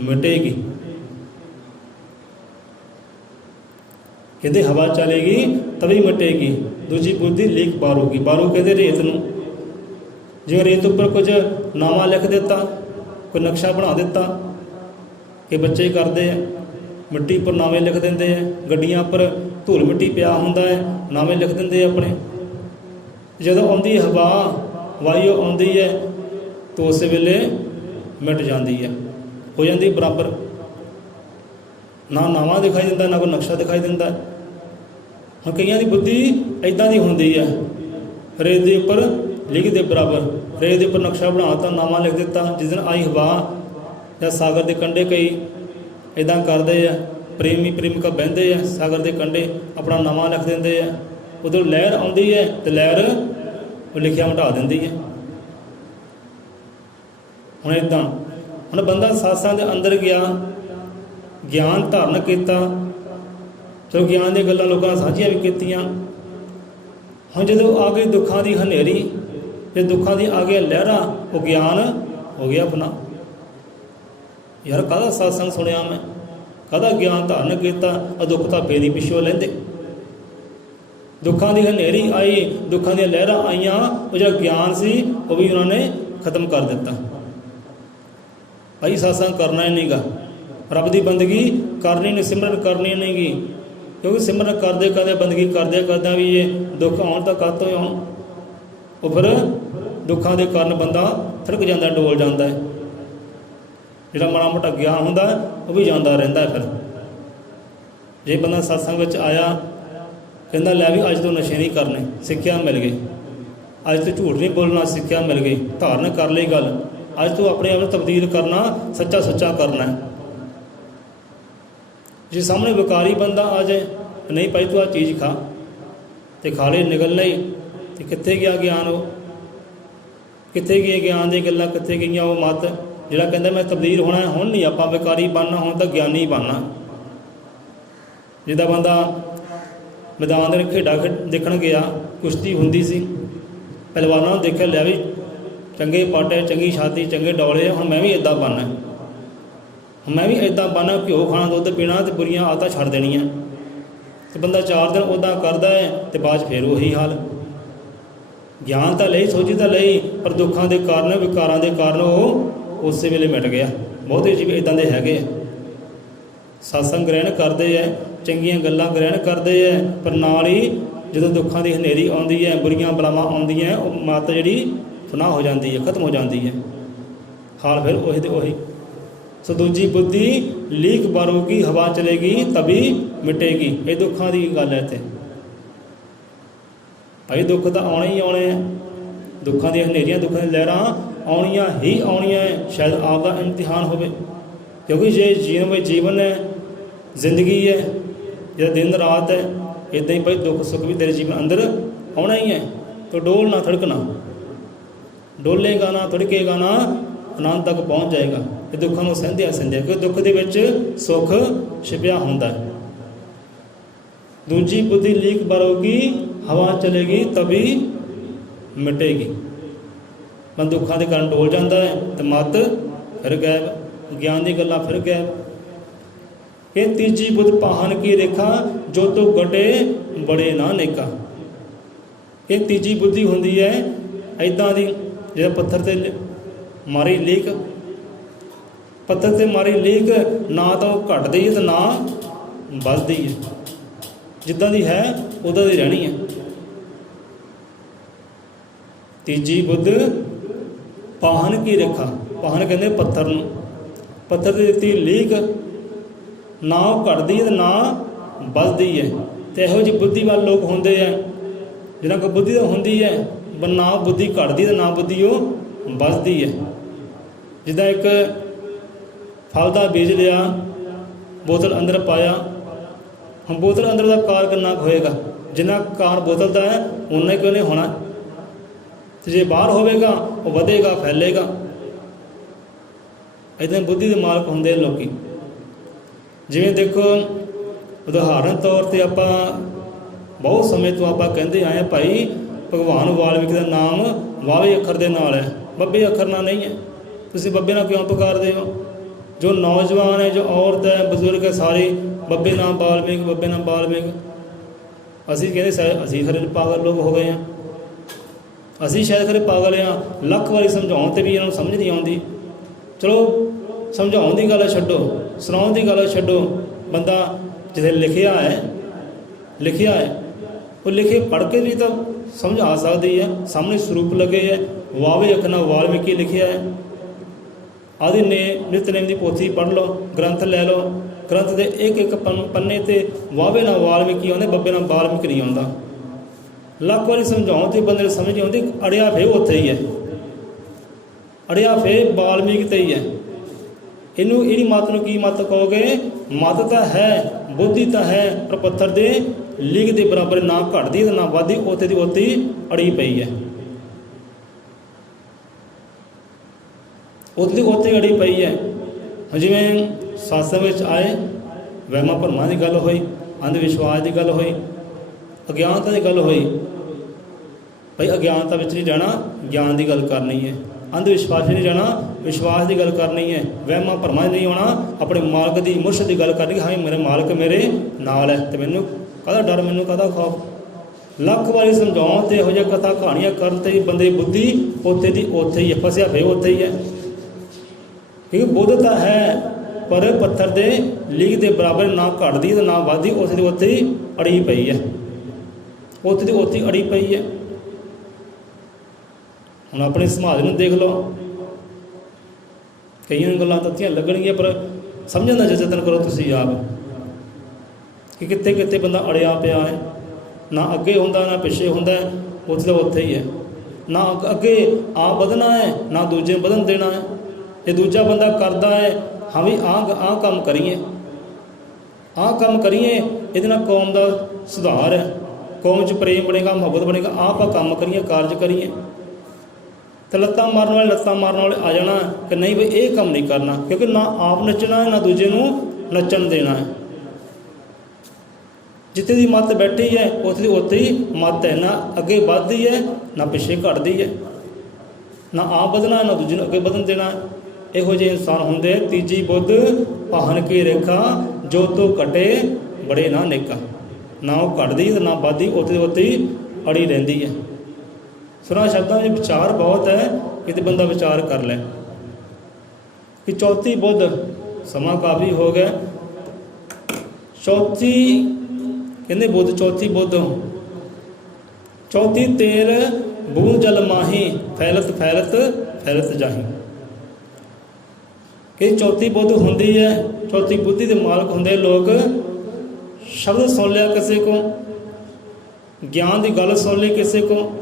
मिटेगी। कहते हवा चलेगी तभी मिटेगी। दूजी बुद्धि लीक बारूगी। बारू कहते रेत नूं, जिवें रेत उपर कुछ नामा लिख दिता, कोई नक्शा बना दिता कि बच्चे करते हैं, मिट्टी पर नामे लिख देंगे हैं, गड्डियां पर धूल मिट्टी पिया हुंदा है, नामे लिख देंगे अपने। जदों आउंदी हवा वायु आउंदी है तो उस वेले मिट जाती है, हो जाती बराबर। ना नावा दिखाई दिता, ना कोई नक्शा दिखाई दिता, ਹੁਣ ਕਈਆਂ ਦੀ ਬੁੱਧੀ ਇੱਦਾਂ ਦੀ ਹੁੰਦੀ ਹੈ, ਰੇਤ ਦੇ ਉੱਪਰ ਲਿਖ ਦੇ ਬਰਾਬਰ, ਰੇਤ ਦੇ ਉੱਪਰ ਨਕਸ਼ਾ ਬਣਾ ਤਾ, ਨਾਮਾ ਲਿਖ ਦਿੱਤਾ। ਜਿਸ ਦਿਨ ਆਈ ਹਵਾ ਜਾਂ ਸਾਗਰ ਦੇ ਕੰਢੇ ਕਈ ਇੱਦਾਂ ਕਰਦੇ ਆ, ਪ੍ਰੇਮੀ ਪ੍ਰੇਮਿਕਾ ਬਹਿੰਦੇ ਆ ਸਾਗਰ ਦੇ ਕੰਢੇ, ਆਪਣਾ ਨਾਮਾ ਲਿਖ ਦਿੰਦੇ ਆ। ਉਦੋਂ ਲਹਿਰ ਆਉਂਦੀ ਹੈ ਤੇ ਲਹਿਰ ਉਹ ਲਿਖਿਆ ਮਿਟਾ ਦਿੰਦੀ ਹੈ। ਹੁਣ ਇੱਦਾਂ, ਹੁਣ ਬੰਦਾ ਸਾਸਾਂ ਦੇ ਅੰਦਰ ਗਿਆ, ਗਿਆਨ ਧਾਰਨ ਕੀਤਾ, ਚਲੋ ਗਿਆਨ ਦੀਆਂ ਗੱਲਾਂ ਲੋਕਾਂ ਨਾਲ ਸਾਂਝੀਆਂ ਵੀ ਕੀਤੀਆਂ। ਹੁਣ ਜਦੋਂ ਆ ਗਈ ਦੁੱਖਾਂ ਦੀ ਹਨੇਰੀ, ਜੇ ਦੁੱਖਾਂ ਦੀ ਆ ਗਈਆਂ ਲਹਿਰਾਂ, ਉਹ ਗਿਆਨ ਹੋ ਗਿਆ ਆਪਣਾ। ਯਾਰ ਕਾਹਦਾ ਸਤਸੰਗ ਸੁਣਿਆ ਮੈਂ, ਕਾਹਦਾ ਗਿਆਨ ਧਾਰਨ ਕੀਤਾ, ਆ ਦੁੱਖ ਤਾਂ ਫੇਰ ਹੀ ਪਿੱਛੋਂ ਲੈਂਦੇ। ਦੁੱਖਾਂ ਦੀ ਹਨੇਰੀ ਆਈ, ਦੁੱਖਾਂ ਦੀਆਂ ਲਹਿਰਾਂ ਆਈਆਂ, ਉਹ ਜਿਹੜਾ ਗਿਆਨ ਸੀ ਉਹ ਵੀ ਉਹਨਾਂ ਨੇ ਖਤਮ ਕਰ ਦਿੱਤਾ। ਭਾਈ ਸਤਸੰਗ ਕਰਨਾ ਹੀ ਨਹੀਂਗਾ, ਰੱਬ ਦੀ ਬੰਦਗੀ ਕਰਨੀ ਨਹੀਂ, ਸਿਮਰਨ ਕਰਨੀ ਨਹੀਂ ਗੀ। ਕਿਉਂਕਿ ਸਿਮਰਨ ਕਰਦੇ ਕਰਦੇ, ਬੰਦਗੀ ਕਰਦੇ ਕਰਦਿਆਂ ਵੀ ਇਹ ਦੁੱਖ ਆਉਣ ਤਾਂ ਕਾਹਤੋਂ ਆਉਣ। ਉਹ ਫਿਰ ਦੁੱਖਾਂ ਦੇ ਕਾਰਨ ਬੰਦਾ ਥੜਕ ਜਾਂਦਾ, ਡੋਲ ਜਾਂਦਾ ਹੈ। ਜਿਹੜਾ ਮਾੜਾ ਮੋਟਾ ਗਿਆਨ ਹੁੰਦਾ ਉਹ ਵੀ ਜਾਂਦਾ ਰਹਿੰਦਾ। ਫਿਰ ਜੇ ਬੰਦਾ ਸਤਸੰਗ ਵਿੱਚ ਆਇਆ, ਕਹਿੰਦਾ ਲੈ ਵੀ ਅੱਜ ਤੋਂ ਨਸ਼ੇ ਨਹੀਂ ਕਰਨੇ, ਸਿੱਖਿਆ ਮਿਲ ਗਈ। ਅੱਜ ਤੋਂ ਝੂਠ ਨਹੀਂ ਬੋਲਣਾ, ਸਿੱਖਿਆ ਮਿਲ ਗਈ। ਧਾਰਨ ਕਰ ਲਈ ਗੱਲ, ਅੱਜ ਤੋਂ ਆਪਣੇ ਆਪ ਨੂੰ ਤਬਦੀਲ ਕਰਨਾ, ਸੱਚਾ ਸੁੱਚਾ ਕਰਨਾ। ਜੇ ਸਾਹਮਣੇ ਵਿਕਾਰੀ ਬੰਦਾ ਆ ਜਾਏ, ਨਹੀਂ ਭਾਈ ਤੂੰ ਆਹ ਚੀਜ਼ ਖਾ, ਤੇ ਖਾ ਲੈ, ਨਿਕਲ ਨਹੀਂ, ਤੇ ਕਿੱਥੇ ਗਿਆ ਗਿਆਨ? ਉਹ ਕਿੱਥੇ ਗਏ ਗਿਆਨ ਦੀਆਂ ਗੱਲਾਂ, ਕਿੱਥੇ ਗਈਆਂ ਉਹ ਮੱਤ ਜਿਹੜਾ ਕਹਿੰਦਾ ਮੈਂ ਤਬਦੀਲ ਹੋਣਾ? ਹੁਣ ਨਹੀਂ ਆਪਾਂ ਵਿਕਾਰੀ ਬਣਨਾ, ਹੁਣ ਤਾਂ ਗਿਆਨੀ ਬਣਨਾ। ਜਿੱਦਾਂ ਬੰਦਾ ਮੈਦਾਨ ਦੇ ਖੇਡਾਂ ਦੇਖਣ ਗਿਆ, ਕੁਸ਼ਤੀ ਹੁੰਦੀ ਸੀ, ਪਹਿਲਵਾਨਾਂ ਨੂੰ ਦੇਖਿਆ, ਲਿਆ ਵੀ ਚੰਗੇ ਪਾਟੇ, ਚੰਗੀ ਛਾਤੀ, ਚੰਗੇ ਡੌਲੇ, ਹੁਣ ਮੈਂ ਵੀ ਇੱਦਾਂ ਬਣਨਾ, ਹੁਣ ਮੈਂ ਵੀ ਇੱਦਾਂ ਬਣਨਾ, ਘਿਓ ਖਾਣਾ, ਦੁੱਧ ਪੀਣਾ, ਅਤੇ ਬੁਰੀਆਂ ਆਦਤਾਂ ਛੱਡ ਦੇਣੀਆਂ। ਅਤੇ ਬੰਦਾ 4 ਦਿਨ ਉੱਦਾਂ ਕਰਦਾ ਹੈ, ਅਤੇ ਬਾਅਦ 'ਚ ਫਿਰ ਉਹੀ ਹਾਲ। ਗਿਆਨ ਤਾਂ ਲਈ, ਸੋਝੀ ਤਾਂ ਲਈ, ਪਰ ਦੁੱਖਾਂ ਦੇ ਕਾਰਨ, ਵਿਕਾਰਾਂ ਦੇ ਕਾਰਨ ਉਹ ਉਸੇ ਵੇਲੇ ਮਿਟ ਗਿਆ। ਬਹੁਤੇ ਜੀਵ ਇੱਦਾਂ ਦੇ ਹੈਗੇ ਆ, ਸਤਸੰਗ ਗ੍ਰਹਿਣ ਕਰਦੇ ਹੈ, ਚੰਗੀਆਂ ਗੱਲਾਂ ਗ੍ਰਹਿਣ ਕਰਦੇ ਹੈ, ਪਰ ਨਾਲ ਹੀ ਜਦੋਂ ਦੁੱਖਾਂ ਦੀ ਹਨੇਰੀ ਆਉਂਦੀ ਹੈ, ਬੁਰੀਆਂ ਬਲਾਵਾਂ ਆਉਂਦੀਆਂ, ਉਹ ਮੱਤ ਜਿਹੜੀ ਫਨਾਹ ਹੋ ਜਾਂਦੀ ਹੈ, ਖਤਮ ਹੋ ਜਾਂਦੀ ਹੈ। ਹਾਲ ਫਿਰ ਉਹੀ ਤੇ ਉਹੀ। ਸੋ ਦੂਜੀ ਬੁੱਧੀ ਲੀਕ ਬਾਰੂਗੀ, ਹਵਾ ਚਲੇਗੀ ਤभी ਮਿਟੇਗੀ। ਇਹ ਦੁੱਖਾਂ ਦੀ ਗੱਲ ਹੈ। ਇੱਥੇ ਭਾਈ ਦੁੱਖ ਤਾਂ ਆਉਣੇ ਹੀ ਆਉਣੇ ਆ, ਦੁੱਖਾਂ ਦੀਆਂ ਹਨੇਰੀਆਂ, ਦੁੱਖਾਂ ਦੀਆਂ ਲਹਿਰਾਂ ਆਉਣੀਆਂ ਹੀ ਆਉਣੀਆਂ ਹੈ। ਸ਼ਾਇਦ ਆਪ ਦਾ ਇਮਤਿਹਾਨ ਹੋਵੇ, ਕਿਉਂਕਿ ਜੇ ਜੀਵਨ ਹੈ, ਜ਼ਿੰਦਗੀ ਹੈ, ਜਿਹੜਾ ਦਿਨ ਰਾਤ ਹੈ, ਇੱਦਾਂ ਹੀ ਭਾਈ ਦੁੱਖ ਸੁੱਖ ਵੀ ਤੇਰੇ ਜੀਵਨ ਅੰਦਰ ਆਉਣਾ ਹੀ ਹੈ। ਤਾਂ ਡੋਲ ਨਾ ਥੜਕਣਾ, ਡੋਲੇਗਾ ਨਾ, ਥੜਕੇਗਾ ਨਾ, ਆਨੰਦ ਤੱਕ ਪਹੁੰਚ ਜਾਏਗਾ। ਇਹ ਦੁੱਖਾਂ ਨੂੰ ਸਹਿੰਦਿਆਂ ਸਹਿੰਦਿਆਂ, ਕਿਉਂਕਿ ਦੁੱਖ ਦੇ ਵਿੱਚ ਸੁੱਖ ਛਿਪਿਆ ਹੁੰਦਾ ਹੈ। ਦੂਜੀ ਬੁੱਧੀ ਲੀਕ ਬਾਰੂਗੀ, ਹਵਾ ਚਲੇਗੀ ਤभी ਮਿਟੇਗੀ। ਮੈਂ ਦੁੱਖਾਂ ਦੇ ਕਾਰਨ ਡੋਲ ਜਾਂਦਾ ਹੈ, ਤੇ ਮੱਤ ਫਿਰ ਗਾਇਬ, ਗਿਆਨ ਦੀ ਗੱਲਾਂ ਫਿਰ ਗਾਇਬ। ਇਹ ਤੀਜੀ ਬੁੱਧ ਪਾਹਨ ਕੀ ਰੇਖਾ, ਜੋ ਤੋ ਗਟੇ ਬੜੇ ਨਾ ਨੇਕਾ। ਇਹ ਤੀਜੀ ਬੁੱਧੀ ਹੁੰਦੀ ਹੈ ਇੱਦਾਂ ਦੀ, ਜਿਹੜਾ ਪੱਥਰ 'ਤੇ ਮਾਰੀ ਲੀਕ, ਪੱਥਰ 'ਤੇ ਮਾਰੀ ਲੀਕ, ਨਾ ਤਾਂ ਉਹ ਘਟਦੀ ਹੈ ਤੇ ਨਾ ਵੱਧਦੀ ਹੈ। ਜਿੱਦਾਂ ਦੀ ਹੈ ਉੱਦਾਂ ਦੀ ਰਹਿਣੀ ਹੈ। ਤੀਜੀ ਬੁੱਧ ਪਾਹਨ ਕੀ ਰੇਖਾ, ਪਾਹਨ ਕਹਿੰਦੇ ਪੱਥਰ ਨੂੰ, ਪੱਥਰ 'ਤੇ ਦਿੱਤੀ ਲੀਕ, ਨਾ ਉਹ ਘਟਦੀ ਹੈ ਤੇ ਨਾ ਵੱਧਦੀ ਹੈ। ਅਤੇ ਇਹੋ ਜਿਹੀ ਬੁੱਧੀ ਵਾਲੇ ਲੋਕ ਹੁੰਦੇ ਹੈ, ਜਿਹਨਾਂ ਕੋਲ ਬੁੱਧੀ ਤਾਂ ਹੁੰਦੀ ਹੈ, ਪਰ ਨਾ ਬੁੱਧੀ ਘਟਦੀ ਤੇ ਨਾ ਬੁੱਧੀ ਉਹ ਵੱਧਦੀ ਹੈ। ਜਿੱਦਾਂ ਇੱਕ ਫਲ ਦਾ ਬੀਜ ਲਿਆ, ਬੋਤਲ ਅੰਦਰ ਪਾਇਆ, ਹੁਣ ਬੋਤਲ ਅੰਦਰ ਦਾ ਕਾਰ ਕਿੰਨਾ ਕੁ ਹੋਏਗਾ? ਜਿੰਨਾ ਕਾਰ ਬੋਤਲ ਦਾ ਹੈ ਉਨਾ ਹੀ ਕਿਉਂ ਨਹੀਂ ਹੋਣਾ, ਅਤੇ ਜੇ ਬਾਹਰ ਹੋਵੇਗਾ ਉਹ ਵਧੇਗਾ, ਫੈਲੇਗਾ। ਇੱਦਾਂ ਬੁੱਧੀ ਦੇ ਮਾਲਕ ਹੁੰਦੇ ਲੋਕ। ਜਿਵੇਂ ਦੇਖੋ, ਉਦਾਹਰਨ ਤੌਰ 'ਤੇ ਆਪਾਂ ਬਹੁਤ ਸਮੇਂ ਤੋਂ ਆਪਾਂ ਕਹਿੰਦੇ ਆਏ ਭਾਈ ਭਗਵਾਨ ਵਾਲਮੀਕੀ ਦਾ ਨਾਮ ਵਾਵੇ ਅੱਖਰ ਦੇ ਨਾਲ ਹੈ, ਬੱਬੇ ਅੱਖਰ ਨਾਲ ਨਹੀਂ ਹੈ। ਤੁਸੀਂ ਬੱਬੇ ਨਾਲ ਕਿਉਂ ਪੁਕਾਰਦੇ ਹੋ? ਜੋ ਨੌਜਵਾਨ ਹੈ, ਜੋ ਔਰਤ ਹੈ, ਬਜ਼ੁਰਗ ਹੈ, ਸਾਰੇ ਬੱਬੇ ਨਾਮ ਵਾਲਮੀਕ, ਬੱਬੇ ਨਾਮ ਵਾਲਮੀਕ। ਅਸੀਂ ਕਹਿੰਦੇ ਅਸੀਂ ਖਰੇ ਪਾਗਲ ਲੋਕ ਹੋ ਗਏ ਹਾਂ, ਅਸੀਂ ਸ਼ਾਇਦ ਖਰੇ ਪਾਗਲ ਹਾਂ। ਲੱਖ ਵਾਰੀ ਸਮਝਾਉਣ 'ਤੇ ਵੀ ਇਹਨਾਂ ਨੂੰ ਸਮਝ ਨਹੀਂ ਆਉਂਦੀ। ਚਲੋ ਸਮਝਾਉਣ ਦੀ ਗੱਲ ਛੱਡੋ, ਸੁਣਾਉਣ ਦੀ ਗੱਲ ਛੱਡੋ। ਬੰਦਾ ਜਿੱਥੇ ਲਿਖਿਆ ਹੈ ਉਹ ਲਿਖੇ ਪੜ੍ਹ ਕੇ ਵੀ ਤਾਂ ਸਮਝਾ ਸਕਦੀ ਹੈ, ਸਾਹਮਣੇ ਸਰੂਪ ਲੱਗੇ ਹੈ, ਵਾਵੇ ਅੱਖਰ ਨਾਲ ਵਾਲਮੀਕੀ ਲਿਖਿਆ ਹੈ। ਆਦਿ ਨੇ ਨਿਤਨੇਮ ਦੀ ਪੋਥੀ ਪੜ੍ਹ ਲਓ, ਗ੍ਰੰਥ ਲੈ ਲਓ, ਗ੍ਰੰਥ ਦੇ ਇੱਕ ਇੱਕ ਪੰਨੇ ਤੇ ਵਾਵੇ ਨਾਲ ਵਾਲਮੀਕੀ ਆਉਂਦੇ, ਬੱਬੇ ਨਾਲ ਵਾਲਮੀਕ ਨਹੀਂ ਆਉਂਦਾ। ਲੱਖ ਵਾਰੀ ਸਮਝਾਉਣ ਤੇ ਬੰਦੇ ਨੂੰ ਸਮਝ ਨਹੀਂ ਆਉਂਦੀ, ਅੜਿਆ ਫੇ ਉੱਥੇ ਹੀ ਹੈ, ਅੜਿਆ ਫੇ ਵਾਲਮੀਕ ਤੇ ਹੀ ਹੈ। ਇਹਨੂੰ ਇਹਦੀ ਮੱਤ ਨੂੰ ਕੀ ਮੱਤ ਕਹੋਗੇ? ਮੱਤ ਤਾਂ ਹੈ, ਬੁੱਧੀ ਤਾਂ ਹੈ, ਪਰ ਪੱਥਰ ਦੇ ਲਿਗ ਦੇ ਬਰਾਬਰ, ਨਾ ਘਟਦੀ ਤੇ ਨਾ ਵੱਧਦੀ, ਉੱਥੇ ਦੀ ਉੱਥੇ ਹੀ ਅੜੀ ਪਈ ਹੈ, ਉੱਥੇ ਦੀ ਉੱਥੇ ਅੜੀ ਪਈ ਹੈ। ਜਿਵੇਂ ਸਾਸਤ੍ਰ ਵਿੱਚ ਆਏ ਵਹਿਮਾਂ ਭਰਮਾਂ ਦੀ ਗੱਲ ਹੋਈ, ਅੰਧ ਵਿਸ਼ਵਾਸ ਦੀ ਗੱਲ ਹੋਈ, ਅਗਿਆਨਤਾ ਦੀ ਗੱਲ ਹੋਈ। ਭਾਈ ਅਗਿਆਨਤਾ ਵਿੱਚ ਨਹੀਂ ਜਾਣਾ, ਗਿਆਨ ਦੀ ਗੱਲ ਕਰਨੀ ਹੈ। ਅੰਧ ਵਿਸ਼ਵਾਸ ਨਹੀਂ ਜਾਣਾ, ਵਿਸ਼ਵਾਸ ਦੀ ਗੱਲ ਕਰਨੀ ਹੈ। ਵਹਿਮਾਂ ਭਰਮਾਂ ਨਹੀਂ ਆਉਣਾ, ਆਪਣੇ ਮਾਲਕ ਦੀ ਮੁਰਸ਼ਦ ਦੀ ਗੱਲ ਕਰਨੀ। ਹਾਂ ਮੇਰੇ ਮਾਲਕ ਮੇਰੇ ਨਾਲ ਹੈ ਤੇ ਮੈਨੂੰ ਕਾਹਦਾ ਡਰ, ਮੈਨੂੰ ਕਾਹਦਾ ਖੌਫ। ਲੱਖ ਵਾਰੀ ਸਮਝਾਉਣ ਤੇ ਇਹੋ ਜਿਹੀ ਕਥਾ ਕਹਾਣੀਆਂ ਕਰਨ ਤੇ ਬੰਦੇ ਦੀ ਬੁੱਧੀ ਉੱਥੇ ਦੀ ਉੱਥੇ ਹੀ ਹੈ, ਫਸਿਆ ਫੇ ਉੱਥੇ ਹੀ ਹੈ। ਕਿਉਂਕਿ ਬੁੱਧ ਤਾਂ ਹੈ, ਪਰ ਪੱਥਰ ਦੇ ਲੀਕ ਦੇ ਬਰਾਬਰ, ਨਾ ਘਟਦੀ ਤੇ ਨਾ ਵੱਧਦੀ, ਉੱਥੇ ਦੀ ਉੱਥੇ ਹੀ ਅੜੀ ਪਈ ਹੈ, ਉੱਥੇ ਦੀ ਉੱਥੇ ਅੜੀ ਪਈ ਹੈ। ਹੁਣ ਆਪਣੇ ਸਮਾਜ ਨੂੰ ਦੇਖ ਲਓ, ਕਈਆਂ ਗੱਲਾਂ ਤੱਥੀਆਂ ਲੱਗਣਗੀਆਂ, ਪਰ ਸਮਝਣ ਦਾ ਯਤਨ ਕਰੋ ਤੁਸੀਂ ਆਪ ਕਿ ਕਿੱਥੇ ਕਿੱਥੇ ਬੰਦਾ ਅੜਿਆ ਪਿਆ ਹੈ। ਨਾ ਅੱਗੇ ਹੁੰਦਾ ਨਾ ਪਿੱਛੇ ਹੁੰਦਾ, ਉੱਥੇ ਦਾ ਉੱਥੇ ਹੀ ਹੈ। ਨਾ ਅੱਗੇ ਆਪ ਵਧਣਾ ਹੈ, ਨਾ ਦੂਜੇ ਨੂੰ ਵਧਣ ਦੇਣਾ ਹੈ। ਜੇ ਦੂਜਾ ਬੰਦਾ ਕਰਦਾ ਹੈ, ਹਾਂ ਵੀ ਆਹ ਕੰਮ ਕਰੀਏ, ਆਹ ਕੰਮ ਕਰੀਏ, ਇਹਦੇ ਨਾਲ ਕੌਮ ਦਾ ਸੁਧਾਰ ਹੈ, ਕੌਮ 'ਚ ਪ੍ਰੇਮ ਬਣੇਗਾ, ਮੁਹੱਬਤ ਬਣੇਗਾ, ਆਪਾਂ ਕੰਮ ਕਰੀਏ, ਕਾਰਜ ਕਰੀਏ। ਤੇ ਲੱਤਾਂ ਮਾਰਨ ਵਾਲੇ ਆ ਜਾਣਾ ਕਿ ਨਹੀਂ ਬਈ ਇਹ ਕੰਮ ਨਹੀਂ ਕਰਨਾ, ਕਿਉਂਕਿ ਨਾ ਆਪ ਨੱਚਣਾ ਹੈ, ਨਾ ਦੂਜੇ ਨੂੰ ਨੱਚਣ ਦੇਣਾ ਹੈ। ਜਿੱਥੇ ਦੀ ਮੱਤ ਬੈਠੀ ਹੈ, ਉੱਥੇ ਦੀ ਉੱਥੇ ਹੀ ਮੱਤ ਹੈ, ਨਾ ਅੱਗੇ ਵੱਧਦੀ ਹੈ, ਨਾ ਪਿੱਛੇ ਘਟਦੀ ਹੈ, ਨਾ ਆਪ ਵਧਣਾ, ਨਾ ਦੂਜੇ ਨੂੰ ਅੱਗੇ ਵਧਣ ਦੇਣਾ। ਇਹੋ ਜਿਹੇ ਇਨਸਾਨ ਹੁੰਦੇ। ਤੀਜੀ ਬੁੱਧ ਭਾਨ ਕੀ ਰੇਖਾ, ਜੋ ਤੋਂ ਘਟੇ ਬੜੇ ਨਾ ਨੇਕਾ। ਨਾ ਉਹ ਘਟਦੀ ਤੇ ਨਾ ਵੱਧਦੀ, ਉੱਥੇ ਦੀ ਉੱਥੇ ਹੀ ਅੜੀ ਰਹਿੰਦੀ ਹੈ। ਸੁਰਾਂ ਸ਼ਬਦਾਂ ਵਿੱਚ ਵਿਚਾਰ ਬਹੁਤ ਹੈ, ਕਿਤੇ ਬੰਦਾ ਵਿਚਾਰ ਕਰ ਲੈ ਕਿ ਚੌਥੀ ਬੁੱਧ, ਸਮਾਂ ਕਾਫੀ ਹੋ ਗਿਆ। ਚੌਥੀ ਕਹਿੰਦੇ ਬੁੱਧ, ਚੌਥੀ ਬੁੱਧ, ਚੌਥੀ ਤੇਰ ਬੂੰਦ ਜਲ ਮਾਹੀ, ਫੈਲਤ ਫੈਲਤ ਫੈਲਤ ਜਾਹੀ। ਕਿ ਚੌਥੀ ਬੁੱਧ ਹੁੰਦੀ ਹੈ, ਚੌਥੀ ਬੁੱਧੀ ਦੇ ਮਾਲਕ ਹੁੰਦੇ ਲੋਕ। ਸ਼ਬਦ ਸੁਣ ਲਿਆ ਕਿਸੇ ਕੋ, ਗਿਆਨ ਦੀ ਗੱਲ ਸੁਣ ਲਈ ਕਿਸੇ ਕੋ,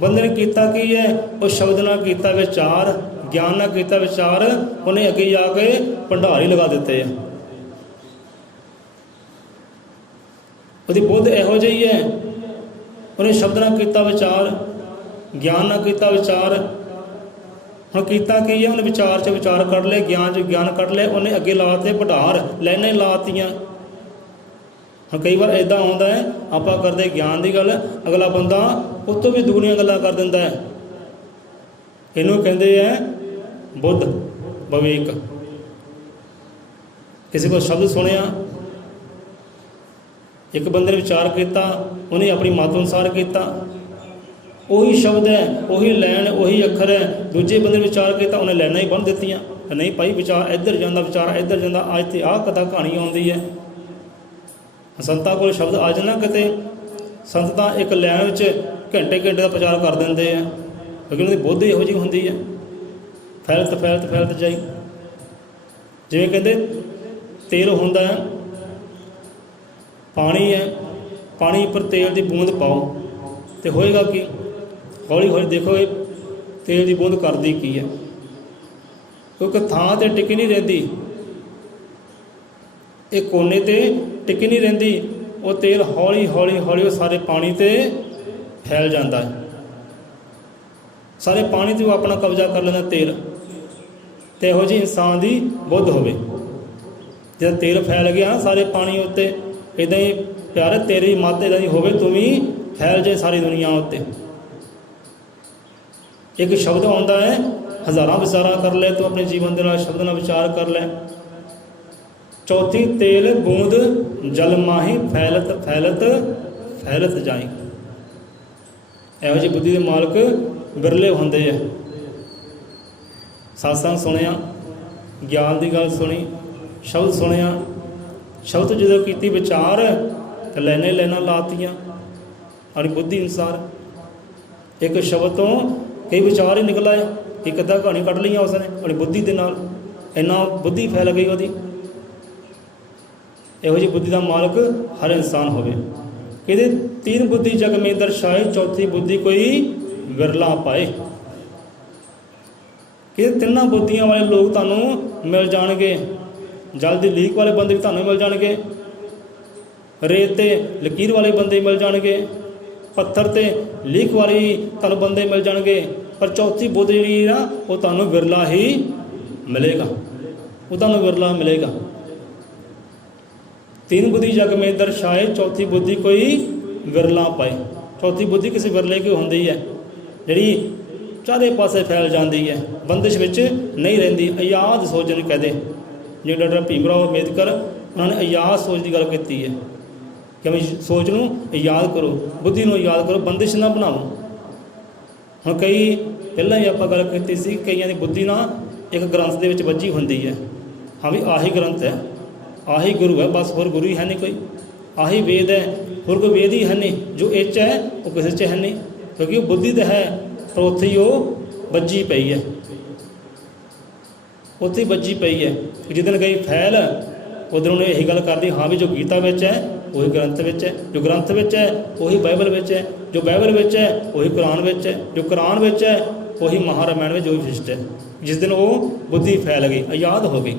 ਬੰਦੇ ਨੇ ਕੀਤਾ ਕੀ ਹੈ? ਉਹ ਸ਼ਬਦ ਨਾਲ ਕੀਤਾ ਵਿਚਾਰ, ਗਿਆਨ ਨਾਲ ਕੀਤਾ ਵਿਚਾਰ, ਉਹਨੇ ਅੱਗੇ ਜਾ ਕੇ ਭੰਡਾਰੇ ਲਗਾ ਦਿੱਤੇ ਆ। ਉਹਦੀ ਬੁੱਧ ਇਹੋ ਜਿਹੀ ਹੈ, ਉਹਨੇ ਸ਼ਬਦ ਨਾਲ ਕੀਤਾ ਵਿਚਾਰ, ਗਿਆਨ ਨਾਲ ਕੀਤਾ ਵਿਚਾਰ। ਹੁਣ ਕੀਤਾ ਕੀ ਹੈ? ਉਹਨੇ ਵਿਚਾਰ 'ਚ ਵਿਚਾਰ ਕੱਢ ਲਏ, ਗਿਆਨ 'ਚ ਗਿਆਨ ਕੱਢ ਲਏ, ਉਹਨੇ ਅੱਗੇ ਲਾਤੇ ਭੰਡਾਰ, ਲਾਈਨਾਂ ਲਾਤੀਆਂ। ਹੁਣ ਕਈ ਵਾਰ ਇੱਦਾਂ ਆਉਂਦਾ ਹੈ, ਆਪਾਂ ਕਰਦੇ ਗਿਆਨ ਦੀ ਗੱਲ, ਅਗਲਾ ਬੰਦਾ ਉੱਤੋਂ ਵੀ ਦੁਗਣੀਆਂ ਗੱਲਾਂ ਕਰ ਦਿੰਦਾ ਹੈ। ਇਹਨੂੰ ਕਹਿੰਦੇ ਹੈ ਬੁੱਧ ਵਿਵੇਕ। ਕਿਸੇ ਕੋਲ ਸ਼ਬਦ ਸੁਣਿਆ, ਇੱਕ ਬੰਦੇ ਨੇ ਵਿਚਾਰ ਕੀਤਾ, ਉਹਨੇ ਆਪਣੀ ਮੱਤ ਅਨੁਸਾਰ ਕੀਤਾ, ਉਹੀ ਸ਼ਬਦ ਹੈ, ਉਹੀ ਲੈਣ, ਉਹੀ ਅੱਖਰ ਹੈ। ਦੂਜੇ ਬੰਦੇ ਨੇ ਵਿਚਾਰ ਕੀਤਾ, ਉਹਨੇ ਲੈਣਾ ਹੀ ਬੰਨ੍ਹ ਦਿੱਤੀਆਂ। ਨਹੀਂ ਭਾਈ, ਵਿਚਾਰ ਇੱਧਰ ਜਾਂਦਾ, ਵਿਚਾਰ ਇੱਧਰ ਜਾਂਦਾ। ਅੱਜ ਤੇ ਆਹ ਕਥਾ ਕਹਾਣੀ ਆਉਂਦੀ ਹੈ। ਸੰਤਾਂ ਕੋਲ ਸ਼ਬਦ ਆ ਜਾਣਾ ਕਿਤੇ, ਸੰਤ ਤਾਂ ਇੱਕ ਲੈਣ ਵਿੱਚ ਘੰਟੇ ਘੰਟੇ ਦਾ ਪ੍ਰਚਾਰ ਕਰ ਦਿੰਦੇ ਆ, ਕਿਉਂਕਿ ਉਹਨਾਂ ਦੀ ਬੁੱਧ ਇਹੋ ਜਿਹੀ ਹੁੰਦੀ ਹੈ, ਫੈਲਤ ਫੈਲਤ ਫੈਲਤ ਜਾਈ। ਜਿਵੇਂ ਕਹਿੰਦੇ ਤੇਲ ਹੁੰਦਾ ਹੈ, ਪਾਣੀ ਹੈ, ਪਾਣੀ ਉੱਪਰ ਤੇਲ ਦੀ ਬੂੰਦ ਪਾਓ ਤੇ ਹੋਏਗਾ ਕੀ? ਹੌਲੀ ਹੌਲੀ ਦੇਖੋ ਇਹ ਤੇਲ ਦੀ ਬੂੰਦ ਕਰਦੀ ਕੀ ਹੈ। ਕਿਉਂਕਿ ਥਾਂ 'ਤੇ ਟਿਕੀ ਨਹੀਂ ਰਹਿੰਦੀ, ਇਹ ਕੋਨੇ 'ਤੇ ਟਿਕੀ ਨਹੀਂ ਰਹਿੰਦੀ। ਉਹ ਤੇਲ ਹੌਲੀ ਹੌਲੀ ਹੌਲੀ ਉਹ ਸਾਰੇ ਪਾਣੀ 'ਤੇ ਫੈਲ ਜਾਂਦਾ ਹੈ, ਸਾਰੇ ਪਾਣੀ 'ਤੇ ਉਹ ਆਪਣਾ ਕਬਜ਼ਾ ਕਰ ਲੈਂਦਾ ਤੇਲ। ਅਤੇ ਇਹੋ ਜਿਹੀ ਇਨਸਾਨ ਦੀ ਬੁੱਧ ਹੋਵੇ, ਜਦ ਤੇਲ ਫੈਲ ਗਿਆ ਸਾਰੇ ਪਾਣੀ ਉੱਤੇ। ਇੱਦਾਂ ਹੀ ਪਿਆਰੇ ਤੇਰੀ ਮੱਤ ਇੱਦਾਂ ਦੀ ਹੋਵੇ, ਤੂੰ ਵੀ ਫੈਲ ਜਾਏ ਸਾਰੀ ਦੁਨੀਆ ਉੱਤੇ। ਇੱਕ ਸ਼ਬਦ ਆਉਂਦਾ ਹੈ, ਹਜ਼ਾਰਾਂ ਵਿਚਾਰਾਂ ਕਰ ਲੈ ਤੂੰ ਆਪਣੇ ਜੀਵਨ ਦੇ ਨਾਲ, ਸ਼ਬਦ ਨਾਲ ਵਿਚਾਰ ਕਰ ਲੈ। ਚੌਥੀ ਤੇਲ ਬੂੰਦ ਜਲ ਮਾਹੀ, ਫੈਲਤ ਫੈਲਤ ਫੈਲਤ ਜਾਈ। ਇਹੋ ਜਿਹੀ ਬੁੱਧੀ ਦੇ ਮਾਲਕ ਬਿਰਲੇ ਹੁੰਦੇ ਆ। ਸਤਸੰਗ ਸੁਣਿਆ, ਗਿਆਨ ਦੀ ਗੱਲ ਸੁਣੀ, ਸ਼ਬਦ ਸੁਣਿਆ, ਸ਼ਬਦ ਜਦੋਂ ਕੀਤੀ ਵਿਚਾਰ ਤਾਂ ਲੈਣੇ ਲੈਣਾ ਲਾਤੀਆਂ ਆਪਣੀ ਬੁੱਧੀ ਅਨੁਸਾਰ। ਇੱਕ ਸ਼ਬਦ ਤੋਂ ਕਈ ਵਿਚਾਰ ਹੀ ਨਿਕਲ ਆਏ, ਇੱਕ ਅੱਧਾ ਕਹਾਣੀ ਕੱਢ ਲਈਆਂ ਉਸਨੇ ਆਪਣੀ ਬੁੱਧੀ ਦੇ ਨਾਲ। ਇੰਨਾ ਬੁੱਧੀ ਫੈਲ ਗਈ ਉਹਦੀ। ਇਹੋ ਜਿਹੀ ਬੁੱਧੀ ਦਾ ਮਾਲਕ ਹਰ ਇਨਸਾਨ ਹੋਵੇ। ਕਹਿੰਦੇ ਤੀਨ ਬੁੱਧੀ ਜਗ ਮੇਂ ਦਰਸਾਏ, ਚੌਥੀ ਬੁੱਧੀ ਕੋਈ ਵਿਰਲਾ ਪਾਏ। ਕਹਿੰਦੇ ਤਿੰਨਾਂ ਬੁੱਧੀਆਂ ਵਾਲੇ ਲੋਕ ਤੁਹਾਨੂੰ ਮਿਲ ਜਾਣਗੇ। ਜਲ ਦੀ ਲੀਕ ਵਾਲੇ ਬੰਦੇ ਵੀ ਤੁਹਾਨੂੰ ਮਿਲ ਜਾਣਗੇ, ਰੇਤ ਤੇ ਲਕੀਰ ਵਾਲੇ ਬੰਦੇ ਮਿਲ ਜਾਣਗੇ, ਪੱਥਰ ਤੇ ਲੀਕ ਵਾਲੇ ਤੁਹਾਨੂੰ ਬੰਦੇ ਮਿਲ ਜਾਣਗੇ, ਪਰ ਚੌਥੀ ਬੁੱਧ ਜਿਹੜੀ ਨਾ ਉਹ ਤੁਹਾਨੂੰ ਵਿਰਲਾ ਹੀ ਮਿਲੇਗਾ, ਉਹ ਤੁਹਾਨੂੰ ਵਿਰਲਾ ਮਿਲੇਗਾ। तीन बुद्धि जग में दर्शाए, चौथी बुद्धि कोई विरला पाए। चौथी बुद्धि किसी विरले की होंदी है, जिहड़ी चारे पासे फैल जाती है, बंदिश विच नहीं रहिंदी, आजाद सोच जिहनूं कहदे। जिवें डॉक्टर भीमराव अंबेडकर उन्होंने आजाद सोच की गल की है कि अपनी सोच नूं आजाद करो, बुद्धि नूं आजाद करो, बंदिश ना बनाओ। हुण कई पहलां ही आपां गल कीती सी, कईयां दी बुद्धि ना एक ग्रंथ दे विच वज्जी हुंदी है, हाँ भी आही ग्रंथ है, आही गुरु है, बस होर गुरु ही है नहीं कोई, आही वेद है, होर कोई वेद ही है नहीं, जो इच है वो किसी च है नहीं, क्योंकि वो बुद्धि तो है पर उत्थे ही वो बज्जी पई है, उत्थे बज्जी पई है। जिदन गई फैल उधर उन्हें यही गल कर दी, हाँ भी जो गीता विच है वही ग्रंथ विच है, जो ग्रंथ विच है वही बाइबल विच है, जो बाइबल विच है वही कुरान विच है, जो कुरान विच है वही महारामायण में जो भी विशिष्ट है। जिस दिन वो बुद्धि फैल गई, आजाद हो गई,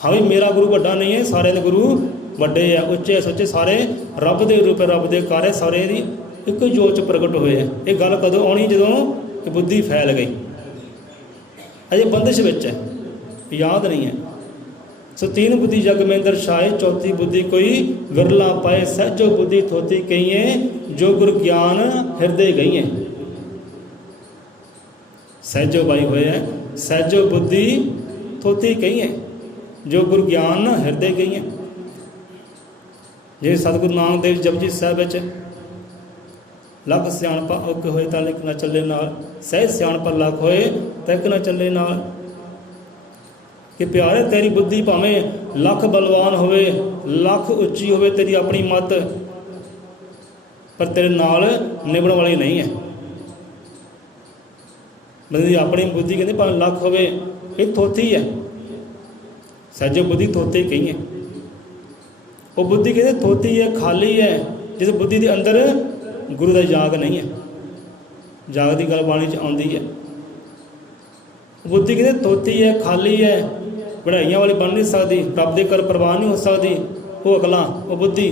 हाँ भी मेरा गुरु वड्डा नहीं है, सारे दे गुरु वड्डे है, उच्चे सोचे, सारे रब दे रूप है, रब दे कार्य, सारे दी एक ही जोत च प्रगट होए है। ये गल कदों आनी जदों कि बुद्धि फैल गई, अजे बंदिश विच है, याद नहीं है। सो तीन बुद्धि जग में दर्शाए, चौथी बुद्धि कोई विरला पाए, सहजो बुद्धि थोती कहिए, जो गुरु ज्ञान हृदय गई है। सहजो बाई होए है, सहजो बुद्धि थोती कही है, जो गुरु ज्ञान हृदय गई है। जे सतगुरु नानक देव जपजी साहिब विच लख सियाणपा औख होए तां इक ना चले नाल, सहज सियाणपा लख होए तां इक ना चले नाल। कि प्यारे तेरी बुद्धि भावें लख बलवान होवे, लख उच्ची होवे तेरी अपनी मत, पर तेरे नाल निभण वाली नहीं है। बंदे दी अपनी बुद्धि कहते भावें लख होवे, ये थोथी है, सहजो बुद्धि थोती कही है। वो बुद्धि कहते थोती है, खाली है, जिस बुद्धि के अंदर गुरु का जाग नहीं है, जाग की गल बाणी च आउंदी है। बुद्धि कहते थोती है, खाली है, बढ़ाइयां वाली बन नहीं सकती, रब दे कर प्रवान नहीं हो सकती। वो अकलां, वो बुद्धि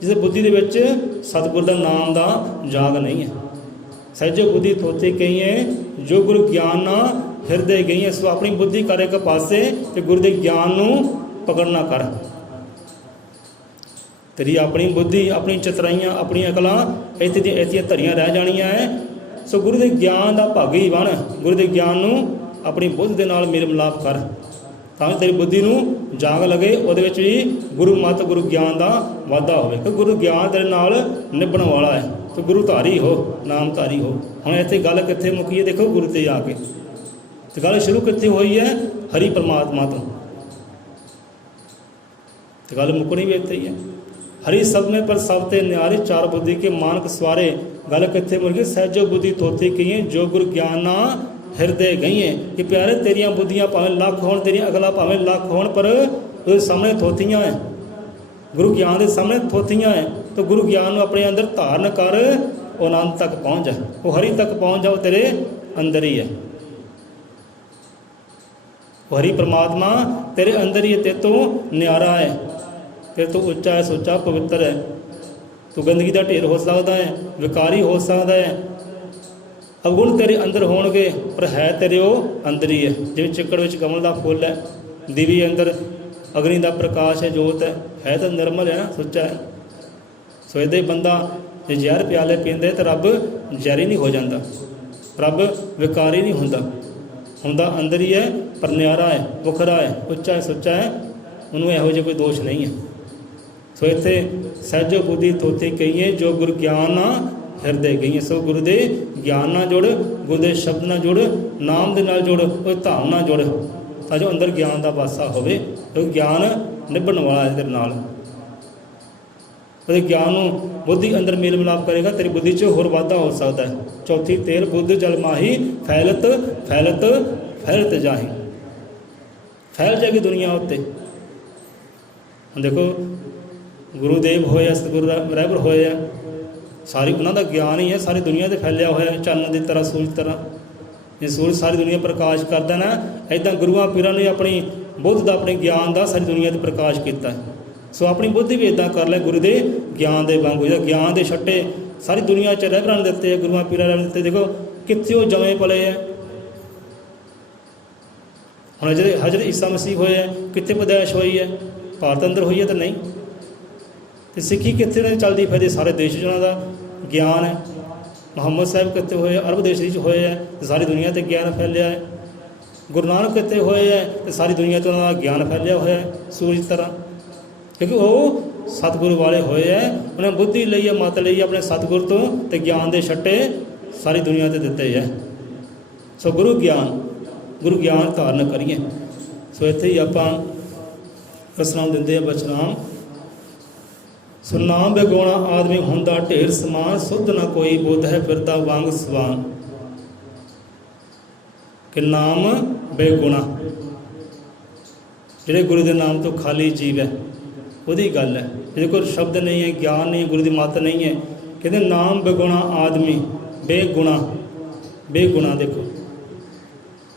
जिस बुद्धि दे विच सतगुर का नाम का जाग नहीं है। सहजो बुद्धि थोती कही है, जो गुरु ज्ञान ना हृदय गई है। सो अपनी बुद्धि कर एक पासे ते गुरु के ज्ञान नूं पकड़ना कर। तेरी अपनी बुद्धि, अपनी चतराइयां, अपनी अकलां इत्थे दी ऐतियां धरियां रह जाणियां है। सो गुरु के ज्ञान का भागी बन, गुरु के ज्ञान नूं अपनी बुद्ध दे नाल मेल मिलाप कर, तां तेरी बुद्धि नूं जाग लगे, उहदे विच भी गुरु मत, गुरु ज्ञान का वाधा होवे। कि गुरु ज्ञान तेरे नाल निभण वाला है, तो गुरु धारी हो, नामधारी हो। हुण इत्थे गल कित्थे मुकी है, देखो गुरु ते आके तो गल शुरू कितने हुई है, हरि परमात्मा तो गल मुकनी भी इत्थे ही है। हरि सब में पर सब ते न्यारे, चार बुद्धि के मानक सवारे। गल कितने मुड़ गई, सहजो बुद्धि थोती कही है, जो गुरु ज्ञान ना हृदय गई है। कि प्यारे तेरिया बुद्धियां भावें लख होण, तेरिया अगला भावें लख होण, पर उसके सामने थोथियां है, गुरु ज्ञान के सामने थोथियां है। तो गुरु ज्ञान को अपने अंदर धारण कर, वो आनंद तक पहुँच जा, वो हरि तक पहुँच जा, वो तेरे अंदर ही है। हरि परमात्मा तेरे अंदर ही है, तेरे तो न्यारा है, तेरे तो उच्चा है, सोचा, पवित्र है। तू गंदगी का ढेर हो सकता है, विकारी हो सकता है, अवगुण तेरे अंदर होणगे, पर है तेरे वो अंदर ही है। जिवें चिक्कड़ विच कमल का फुल है, दिवी अंदर अग्नि का प्रकाश है, जोत है तो निर्मल है ना, सुच्चा है। सो इदां ही बंदा जे जहर प्याले पींदे तो रब जहरी नहीं हो जाता, रब विकारी नहीं होंदा, हुंदा अंदर ही है, पर न्यारा है, वखरा है, उच्चा है, सुच्चा है, उन्होंने यहो जिहा कोई दोष नहीं है। सो इत्थे सहजो बुद्धि थोती कही है, जो गुरु ज्ञान ना हृदय गई है। सो गुरु के ज्ञान ना जुड़, गुरु के शब्द ना जुड़, नाम के नाल जुड़, उस धाम ना जुड़, तां जो अंदर ज्ञान का पासा होवे, क्योंकि ज्ञान निभण वाला है तेरे नाल। ज्ञान बुद्धि अंदर मेल मिलाप करेगा, तेरी बुद्धि च होर वाधा हो सकता है। चौथी तेल बुद्ध जल माही, फैलत फैलत फैलत जाही, फैल जाएगी दुनिया उत्ते। ਹੁਣ ਦੇਖੋ ਗੁਰੂਦੇਵ ਹੋਏ ਆ, ਸਤਿਗੁਰੂ ਰਹਿਬਰ ਹੋਏ ਆ, ਸਾਰੀ ਉਹਨਾਂ ਦਾ ਗਿਆਨ ਹੀ ਹੈ ਸਾਰੀ ਦੁਨੀਆ 'ਤੇ ਫੈਲਿਆ ਹੋਇਆ, ਚੰਨ ਦੀ ਤਰ੍ਹਾਂ, ਸੂਰਜ ਤਰ੍ਹਾਂ। ਜੇ ਸੂਰਜ ਸਾਰੀ ਦੁਨੀਆ ਪ੍ਰਕਾਸ਼ ਕਰਦਾ ਨਾ, ਇੱਦਾਂ ਗੁਰੂਆਂ ਪੀਰਾਂ ਨੇ ਆਪਣੀ ਬੁੱਧ ਦਾ, ਆਪਣੇ ਗਿਆਨ ਦਾ ਸਾਰੀ ਦੁਨੀਆ 'ਤੇ ਪ੍ਰਕਾਸ਼ ਕੀਤਾ। ਸੋ ਆਪਣੀ ਬੁੱਧੀ ਵੀ ਇੱਦਾਂ ਕਰ ਲੈ ਗੁਰੂ ਦੇ ਗਿਆਨ ਦੇ ਵਾਂਗੂ। ਜਿਹੜਾ ਗਿਆਨ ਦੇ ਛੱਟੇ ਸਾਰੀ ਦੁਨੀਆ 'ਚ ਰਹਿਬਰਾਂ ਨੇ ਦਿੱਤੇ, ਗੁਰੂਆਂ ਪੀਰਾਂ ਨੇ ਦਿੱਤੇ। ਦੇਖੋ ਕਿੱਥੇ ਉਹ ਜਵੇਂ ਪਲੇ ਹੈ। ਹੁਣ ਜਿਹੜੇ ਹਜ਼ਰਤ ਈਸਾ ਮਸੀਹ ਹੋਏ ਹੈ, ਕਿੱਥੇ ਪੈਦਾਇਸ਼ ਹੋਈ ਹੈ? ਭਾਰਤ ਅੰਦਰ ਹੋਈ ਹੈ ਤਾਂ ਨਹੀਂ। ਅਤੇ ਸਿੱਖੀ ਕਿੱਥੇ ਨੇ ਚੱਲਦੀ ਫਿਰਦੀ? ਸਾਰੇ ਦੇਸ਼ 'ਚ ਉਹਨਾਂ ਦਾ ਗਿਆਨ ਹੈ। ਮੁਹੰਮਦ ਸਾਹਿਬ ਕਿੱਥੇ ਹੋਏ? ਅਰਬ ਦੇਸ਼ ਵਿੱਚ ਹੋਏ ਹੈ, ਅਤੇ ਸਾਰੀ ਦੁਨੀਆ 'ਤੇ ਗਿਆਨ ਫੈਲਿਆ ਹੈ। ਗੁਰੂ ਨਾਨਕ ਕਿੱਥੇ ਹੋਏ ਹੈ? ਅਤੇ ਸਾਰੀ ਦੁਨੀਆ 'ਤੇ ਉਹਨਾਂ ਦਾ ਗਿਆਨ ਫੈਲਿਆ ਹੋਇਆ ਹੈ ਸੂਰਜ ਤਰ੍ਹਾਂ। ਕਿਉਂਕਿ ਉਹ ਸਤਿਗੁਰੂ ਵਾਲੇ ਹੋਏ ਹੈ, ਉਹਨੇ ਬੁੱਧੀ ਲਈ ਹੈ, ਮੱਤ ਲਈ ਆਪਣੇ ਸਤਿਗੁਰ ਤੋਂ, ਅਤੇ ਗਿਆਨ ਦੇ ਛੱਟੇ ਸਾਰੀ ਦੁਨੀਆ 'ਤੇ ਦਿੱਤੇ ਹੈ। ਸੋ ਗੁਰੂ ਗਿਆਨ ਧਾਰਨ ਕਰੀਏ। ਸੋ ਇੱਥੇ ਹੀ ਆਪਾਂ ਰਸਨਾਮ ਦਿੰਦੇ ਆ ਬਚਨਾਮ। ਸੋ ਨਾਮ ਬੇਗੁਣਾ ਆਦਮੀ ਹੁੰਦਾ ਢੇਰ ਸਮਾਨ, ਸੁਧ ਨਾ ਕੋਈ ਬੁੱਧ ਹੈ ਫਿਰਦਾ ਵਾਂਗ ਸਵਾਨ। ਕਿ ਨਾਮ ਬੇਗੁਣਾ, ਜਿਹੜੇ ਗੁਰੂ ਦੇ ਨਾਮ ਤੋਂ ਖਾਲੀ ਜੀਵ ਹੈ, ਉਹਦੀ ਗੱਲ ਹੈ। ਜਿਹਦੇ ਕੋਲ ਸ਼ਬਦ ਨਹੀਂ ਹੈ, ਗਿਆਨ ਨਹੀਂ, ਗੁਰੂ ਦੀ ਮੱਤ ਨਹੀਂ ਹੈ। ਕਹਿੰਦੇ ਨਾਮ ਬੇਗੁਣਾ ਆਦਮੀ, ਬੇਗੁਣਾ। ਦੇਖੋ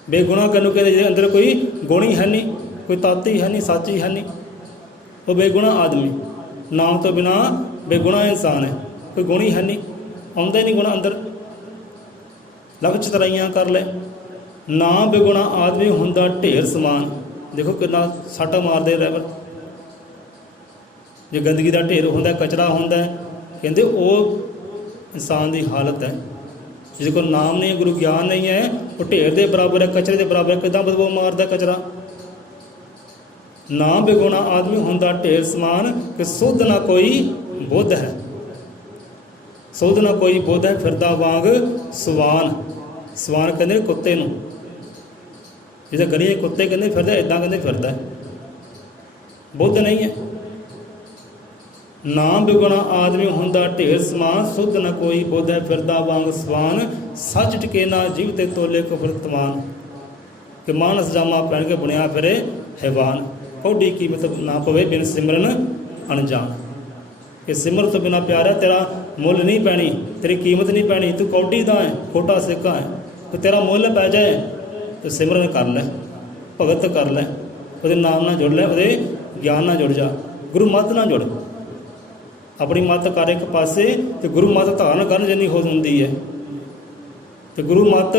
ਬੇਗੁਣਾ ਕਿਹਨੂੰ ਕਹਿੰਦੇ? ਜਿਹਦੇ ਅੰਦਰ ਕੋਈ ਗੁਣ ਹੀ ਹੈ ਨਹੀਂ, ਕੋਈ ਤੱਤ ਹੀ ਹੈ ਨਹੀਂ, ਸੱਚ ਹੀ ਹੈ ਨਹੀਂ, ਉਹ ਬੇਗੁਣਾ ਆਦਮੀ। ਨਾਮ ਤੋਂ ਬਿਨਾਂ ਬੇਗੁਣਾ ਇਨਸਾਨ ਹੈ, ਕੋਈ ਗੁਣ ਹੀ ਹੈ ਨਹੀਂ, ਆਉਂਦਾ ਹੀ ਨਹੀਂ ਗੁਣ ਅੰਦਰ। ਲੱਖ ਚਤਰਾਈਆਂ ਕਰ ਲੈ। ਨਾਮ ਬੇਗੁਣਾ ਆਦਮੀ ਹੁੰਦਾ ਢੇਰ ਸਮਾਨ। ਦੇਖੋ ਕਿੰਨਾ ਸੱਟ ਮਾਰਦੇ ਰਹਿਬਰ। ਜੇ ਗੰਦਗੀ ਦਾ ਢੇਰ ਹੁੰਦਾ, ਕਚਰਾ ਹੁੰਦਾ, ਕਹਿੰਦੇ ਉਹ ਇਨਸਾਨ ਦੀ ਹਾਲਤ ਹੈ। ਜਿਹਦੇ ਕੋਲ ਨਾਮ ਨਹੀਂ ਹੈ, ਗੁਰੂ ਗਿਆਨ ਨਹੀਂ ਹੈ, ਉਹ ਢੇਰ ਦੇ ਬਰਾਬਰ ਹੈ, ਕਚਰੇ ਦੇ ਬਰਾਬਰ ਹੈ। ਕਿੱਦਾਂ ਬਦਬੂ ਮਾਰਦਾ ਕਚਰਾ? ਨਾਮ ਬੇਗੁਣਾ ਆਦਮੀ ਹੁੰਦਾ ਢੇਰ ਸਮਾਨ, ਕਿ ਸੁਧ ਨਾ ਕੋਈ ਬੁੱਧ ਹੈ। ਸੁਧ ਨਾ ਕੋਈ ਬੁੱਧ ਹੈ ਫਿਰਦਾ ਵਾਂਗ ਸਵਾਨ। ਸਵਾਨ ਕਹਿੰਦੇ ਕੁੱਤੇ ਨੂੰ। ਜਿਹਦੇ ਗਲੀਆਂ ਕੁੱਤੇ ਕਹਿੰਦੇ ਫਿਰਦਾ, ਇੱਦਾਂ ਕਹਿੰਦੇ ਫਿਰਦਾ, ਬੁੱਧ ਨਹੀਂ ਹੈ। ਨਾਮ ਬੇਗੁਣਾ ਆਦਮੀ ਹੁੰਦਾ ਢੇਰ ਸਮਾਨ, ਸੁਧ ਨਾ ਕੋਈ ਬੁੱਧ ਹੈ ਫਿਰਦਾ ਵਾਂਗ ਸਵਾਨ। ਸੱਚ ਟਿਕੇ ਨਾ ਜੀਵ ਤੇ ਤੋਲੇ ਕੁਫਰ ਤਮਾਨ। ਕਿ ਮਾਨਸ ਜਾਮਾ ਪਹਿਨ ਕੇ ਬੁਣਿਆ ਫਿਰੇ ਹੈਵਾਨ। ਕੌਡੀ ਕੀਮਤ ਨਾ ਪਵੇ ਬਿਨ ਸਿਮਰਨ ਅਣਜਾਨ। ਕਿ ਸਿਮਰ ਤੋਂ ਬਿਨਾਂ ਪਿਆਰਿਆ ਤੇਰਾ ਮੁੱਲ ਨਹੀਂ ਪੈਣੀ, ਤੇਰੀ ਕੀਮਤ ਨਹੀਂ ਪੈਣੀ। ਤੂੰ ਕੌਡੀ ਦਾ ਹੈ, ਖੋਟਾ ਸਿੱਕਾ ਹੈ। ਤੇ ਤੇਰਾ ਮੁੱਲ ਪੈ ਜਾਏ ਤਾਂ ਸਿਮਰਨ ਕਰ ਲੈ, ਭਗਤ ਕਰ ਲੈ, ਉਹਦੇ ਨਾਮ ਨਾਲ ਜੁੜ ਲੈ, ਉਹਦੇ ਗਿਆਨ ਨਾਲ ਜੁੜ ਜਾ, ਗੁਰੂ ਮੱਤ ਨਾਲ ਜੁੜ। ਆਪਣੀ ਮੱਤ ਕਰ ਇੱਕ ਪਾਸੇ, ਅਤੇ ਗੁਰੂ ਮੱਤ ਧਾਰਨ ਕਰਨ ਜਿੰਨੀ ਹੋ ਹੁੰਦੀ ਹੈ। ਅਤੇ ਗੁਰੂ ਮੱਤ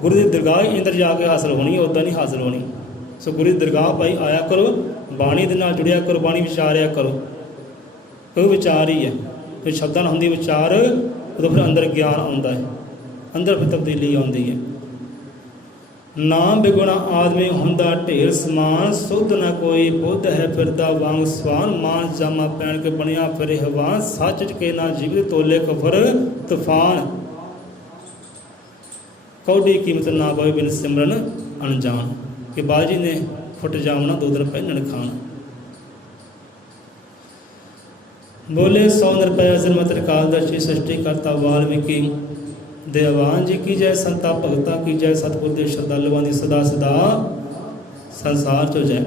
ਗੁਰੂ ਦੀ ਦਰਗਾਹ ਅੰਦਰ ਜਾ ਕੇ ਹਾਸਲ ਹੋਣੀ, ਉੱਦਾਂ ਨਹੀਂ ਹਾਸਲ ਹੋਣੀ। ਸੋ ਗੁਰੂ ਦੀ ਦਰਗਾਹ ਭਾਈ ਆਇਆ ਕਰੋ, ਬਾਣੀ ਦੇ ਨਾਲ ਜੁੜਿਆ ਕਰੋ, ਬਾਣੀ ਵਿਚਾਰਿਆ ਕਰੋ। ਉਹ ਵਿਚਾਰ ਹੀ ਹੈ। ਫਿਰ ਸ਼ਬਦਾਂ ਨਾਲ ਹੁੰਦੀ ਵਿਚਾਰ, ਉਦੋਂ ਫਿਰ ਅੰਦਰ ਗਿਆਨ ਆਉਂਦਾ ਹੈ, ਅੰਦਰ ਫਿਰ ਤਬਦੀਲੀ ਆਉਂਦੀ ਹੈ। ਨਾਮ ਬੇਗੁਣਾ ਆਦਮੀ ਹੁੰਦਾ ਢੇਰ ਸਮਾਨ, ਸੁਧ ਨਾ ਕੋਈ ਬੁੱਧ ਹੈ ਫਿਰਦਾ ਵਾਂਗ ਸਵਾਨ। ਮਾਨ ਜਾਮਾ ਪਹਿਨ ਕੇ ਬਣਿਆ ਫਿਰੇ ਹਵਾਨ, ਸੱਚ ਕੇ ਨਾ ਜੀਵ ਤੋਲੇ ਕਫਰ ਤੂਫਾਨ। ਕੌਡੀ ਕੀਮਤ ਨਾ ਪਵੇ ਬਿਨ ਸਿਮਰਨ ਅਣਜਾਨ। ਕਿ ਬਾਜੀ ਨੇ ਫੁੱਟ ਜਾਵਣਾ, ਦੋ ਦਿਨ ਪਹਿਨਣ ਖਾਣ। ਬੋਲੇ 100 ਨਿਰਪੈ ਸਿਰਮਤ ਕਾਲਦਰਸ਼ੀ ਸ੍ਰਿਸ਼ਟੀ ਕਰਤਾ ਵਾਲਮੀਕੀ। ਦੇਵਾਨ ਜੀ ਕੀ ਜੈ, ਸੰਤਾ ਭਗਤਾ ਕੀ ਜੈ, ਸਤਿਗੁਰ ਦੇ ਸ਼ਰਧਾਲੂਆਂ ਦੀ ਸਦਾ ਸਦਾ ਸੰਸਾਰ 'ਚੋਂ ਜੈ।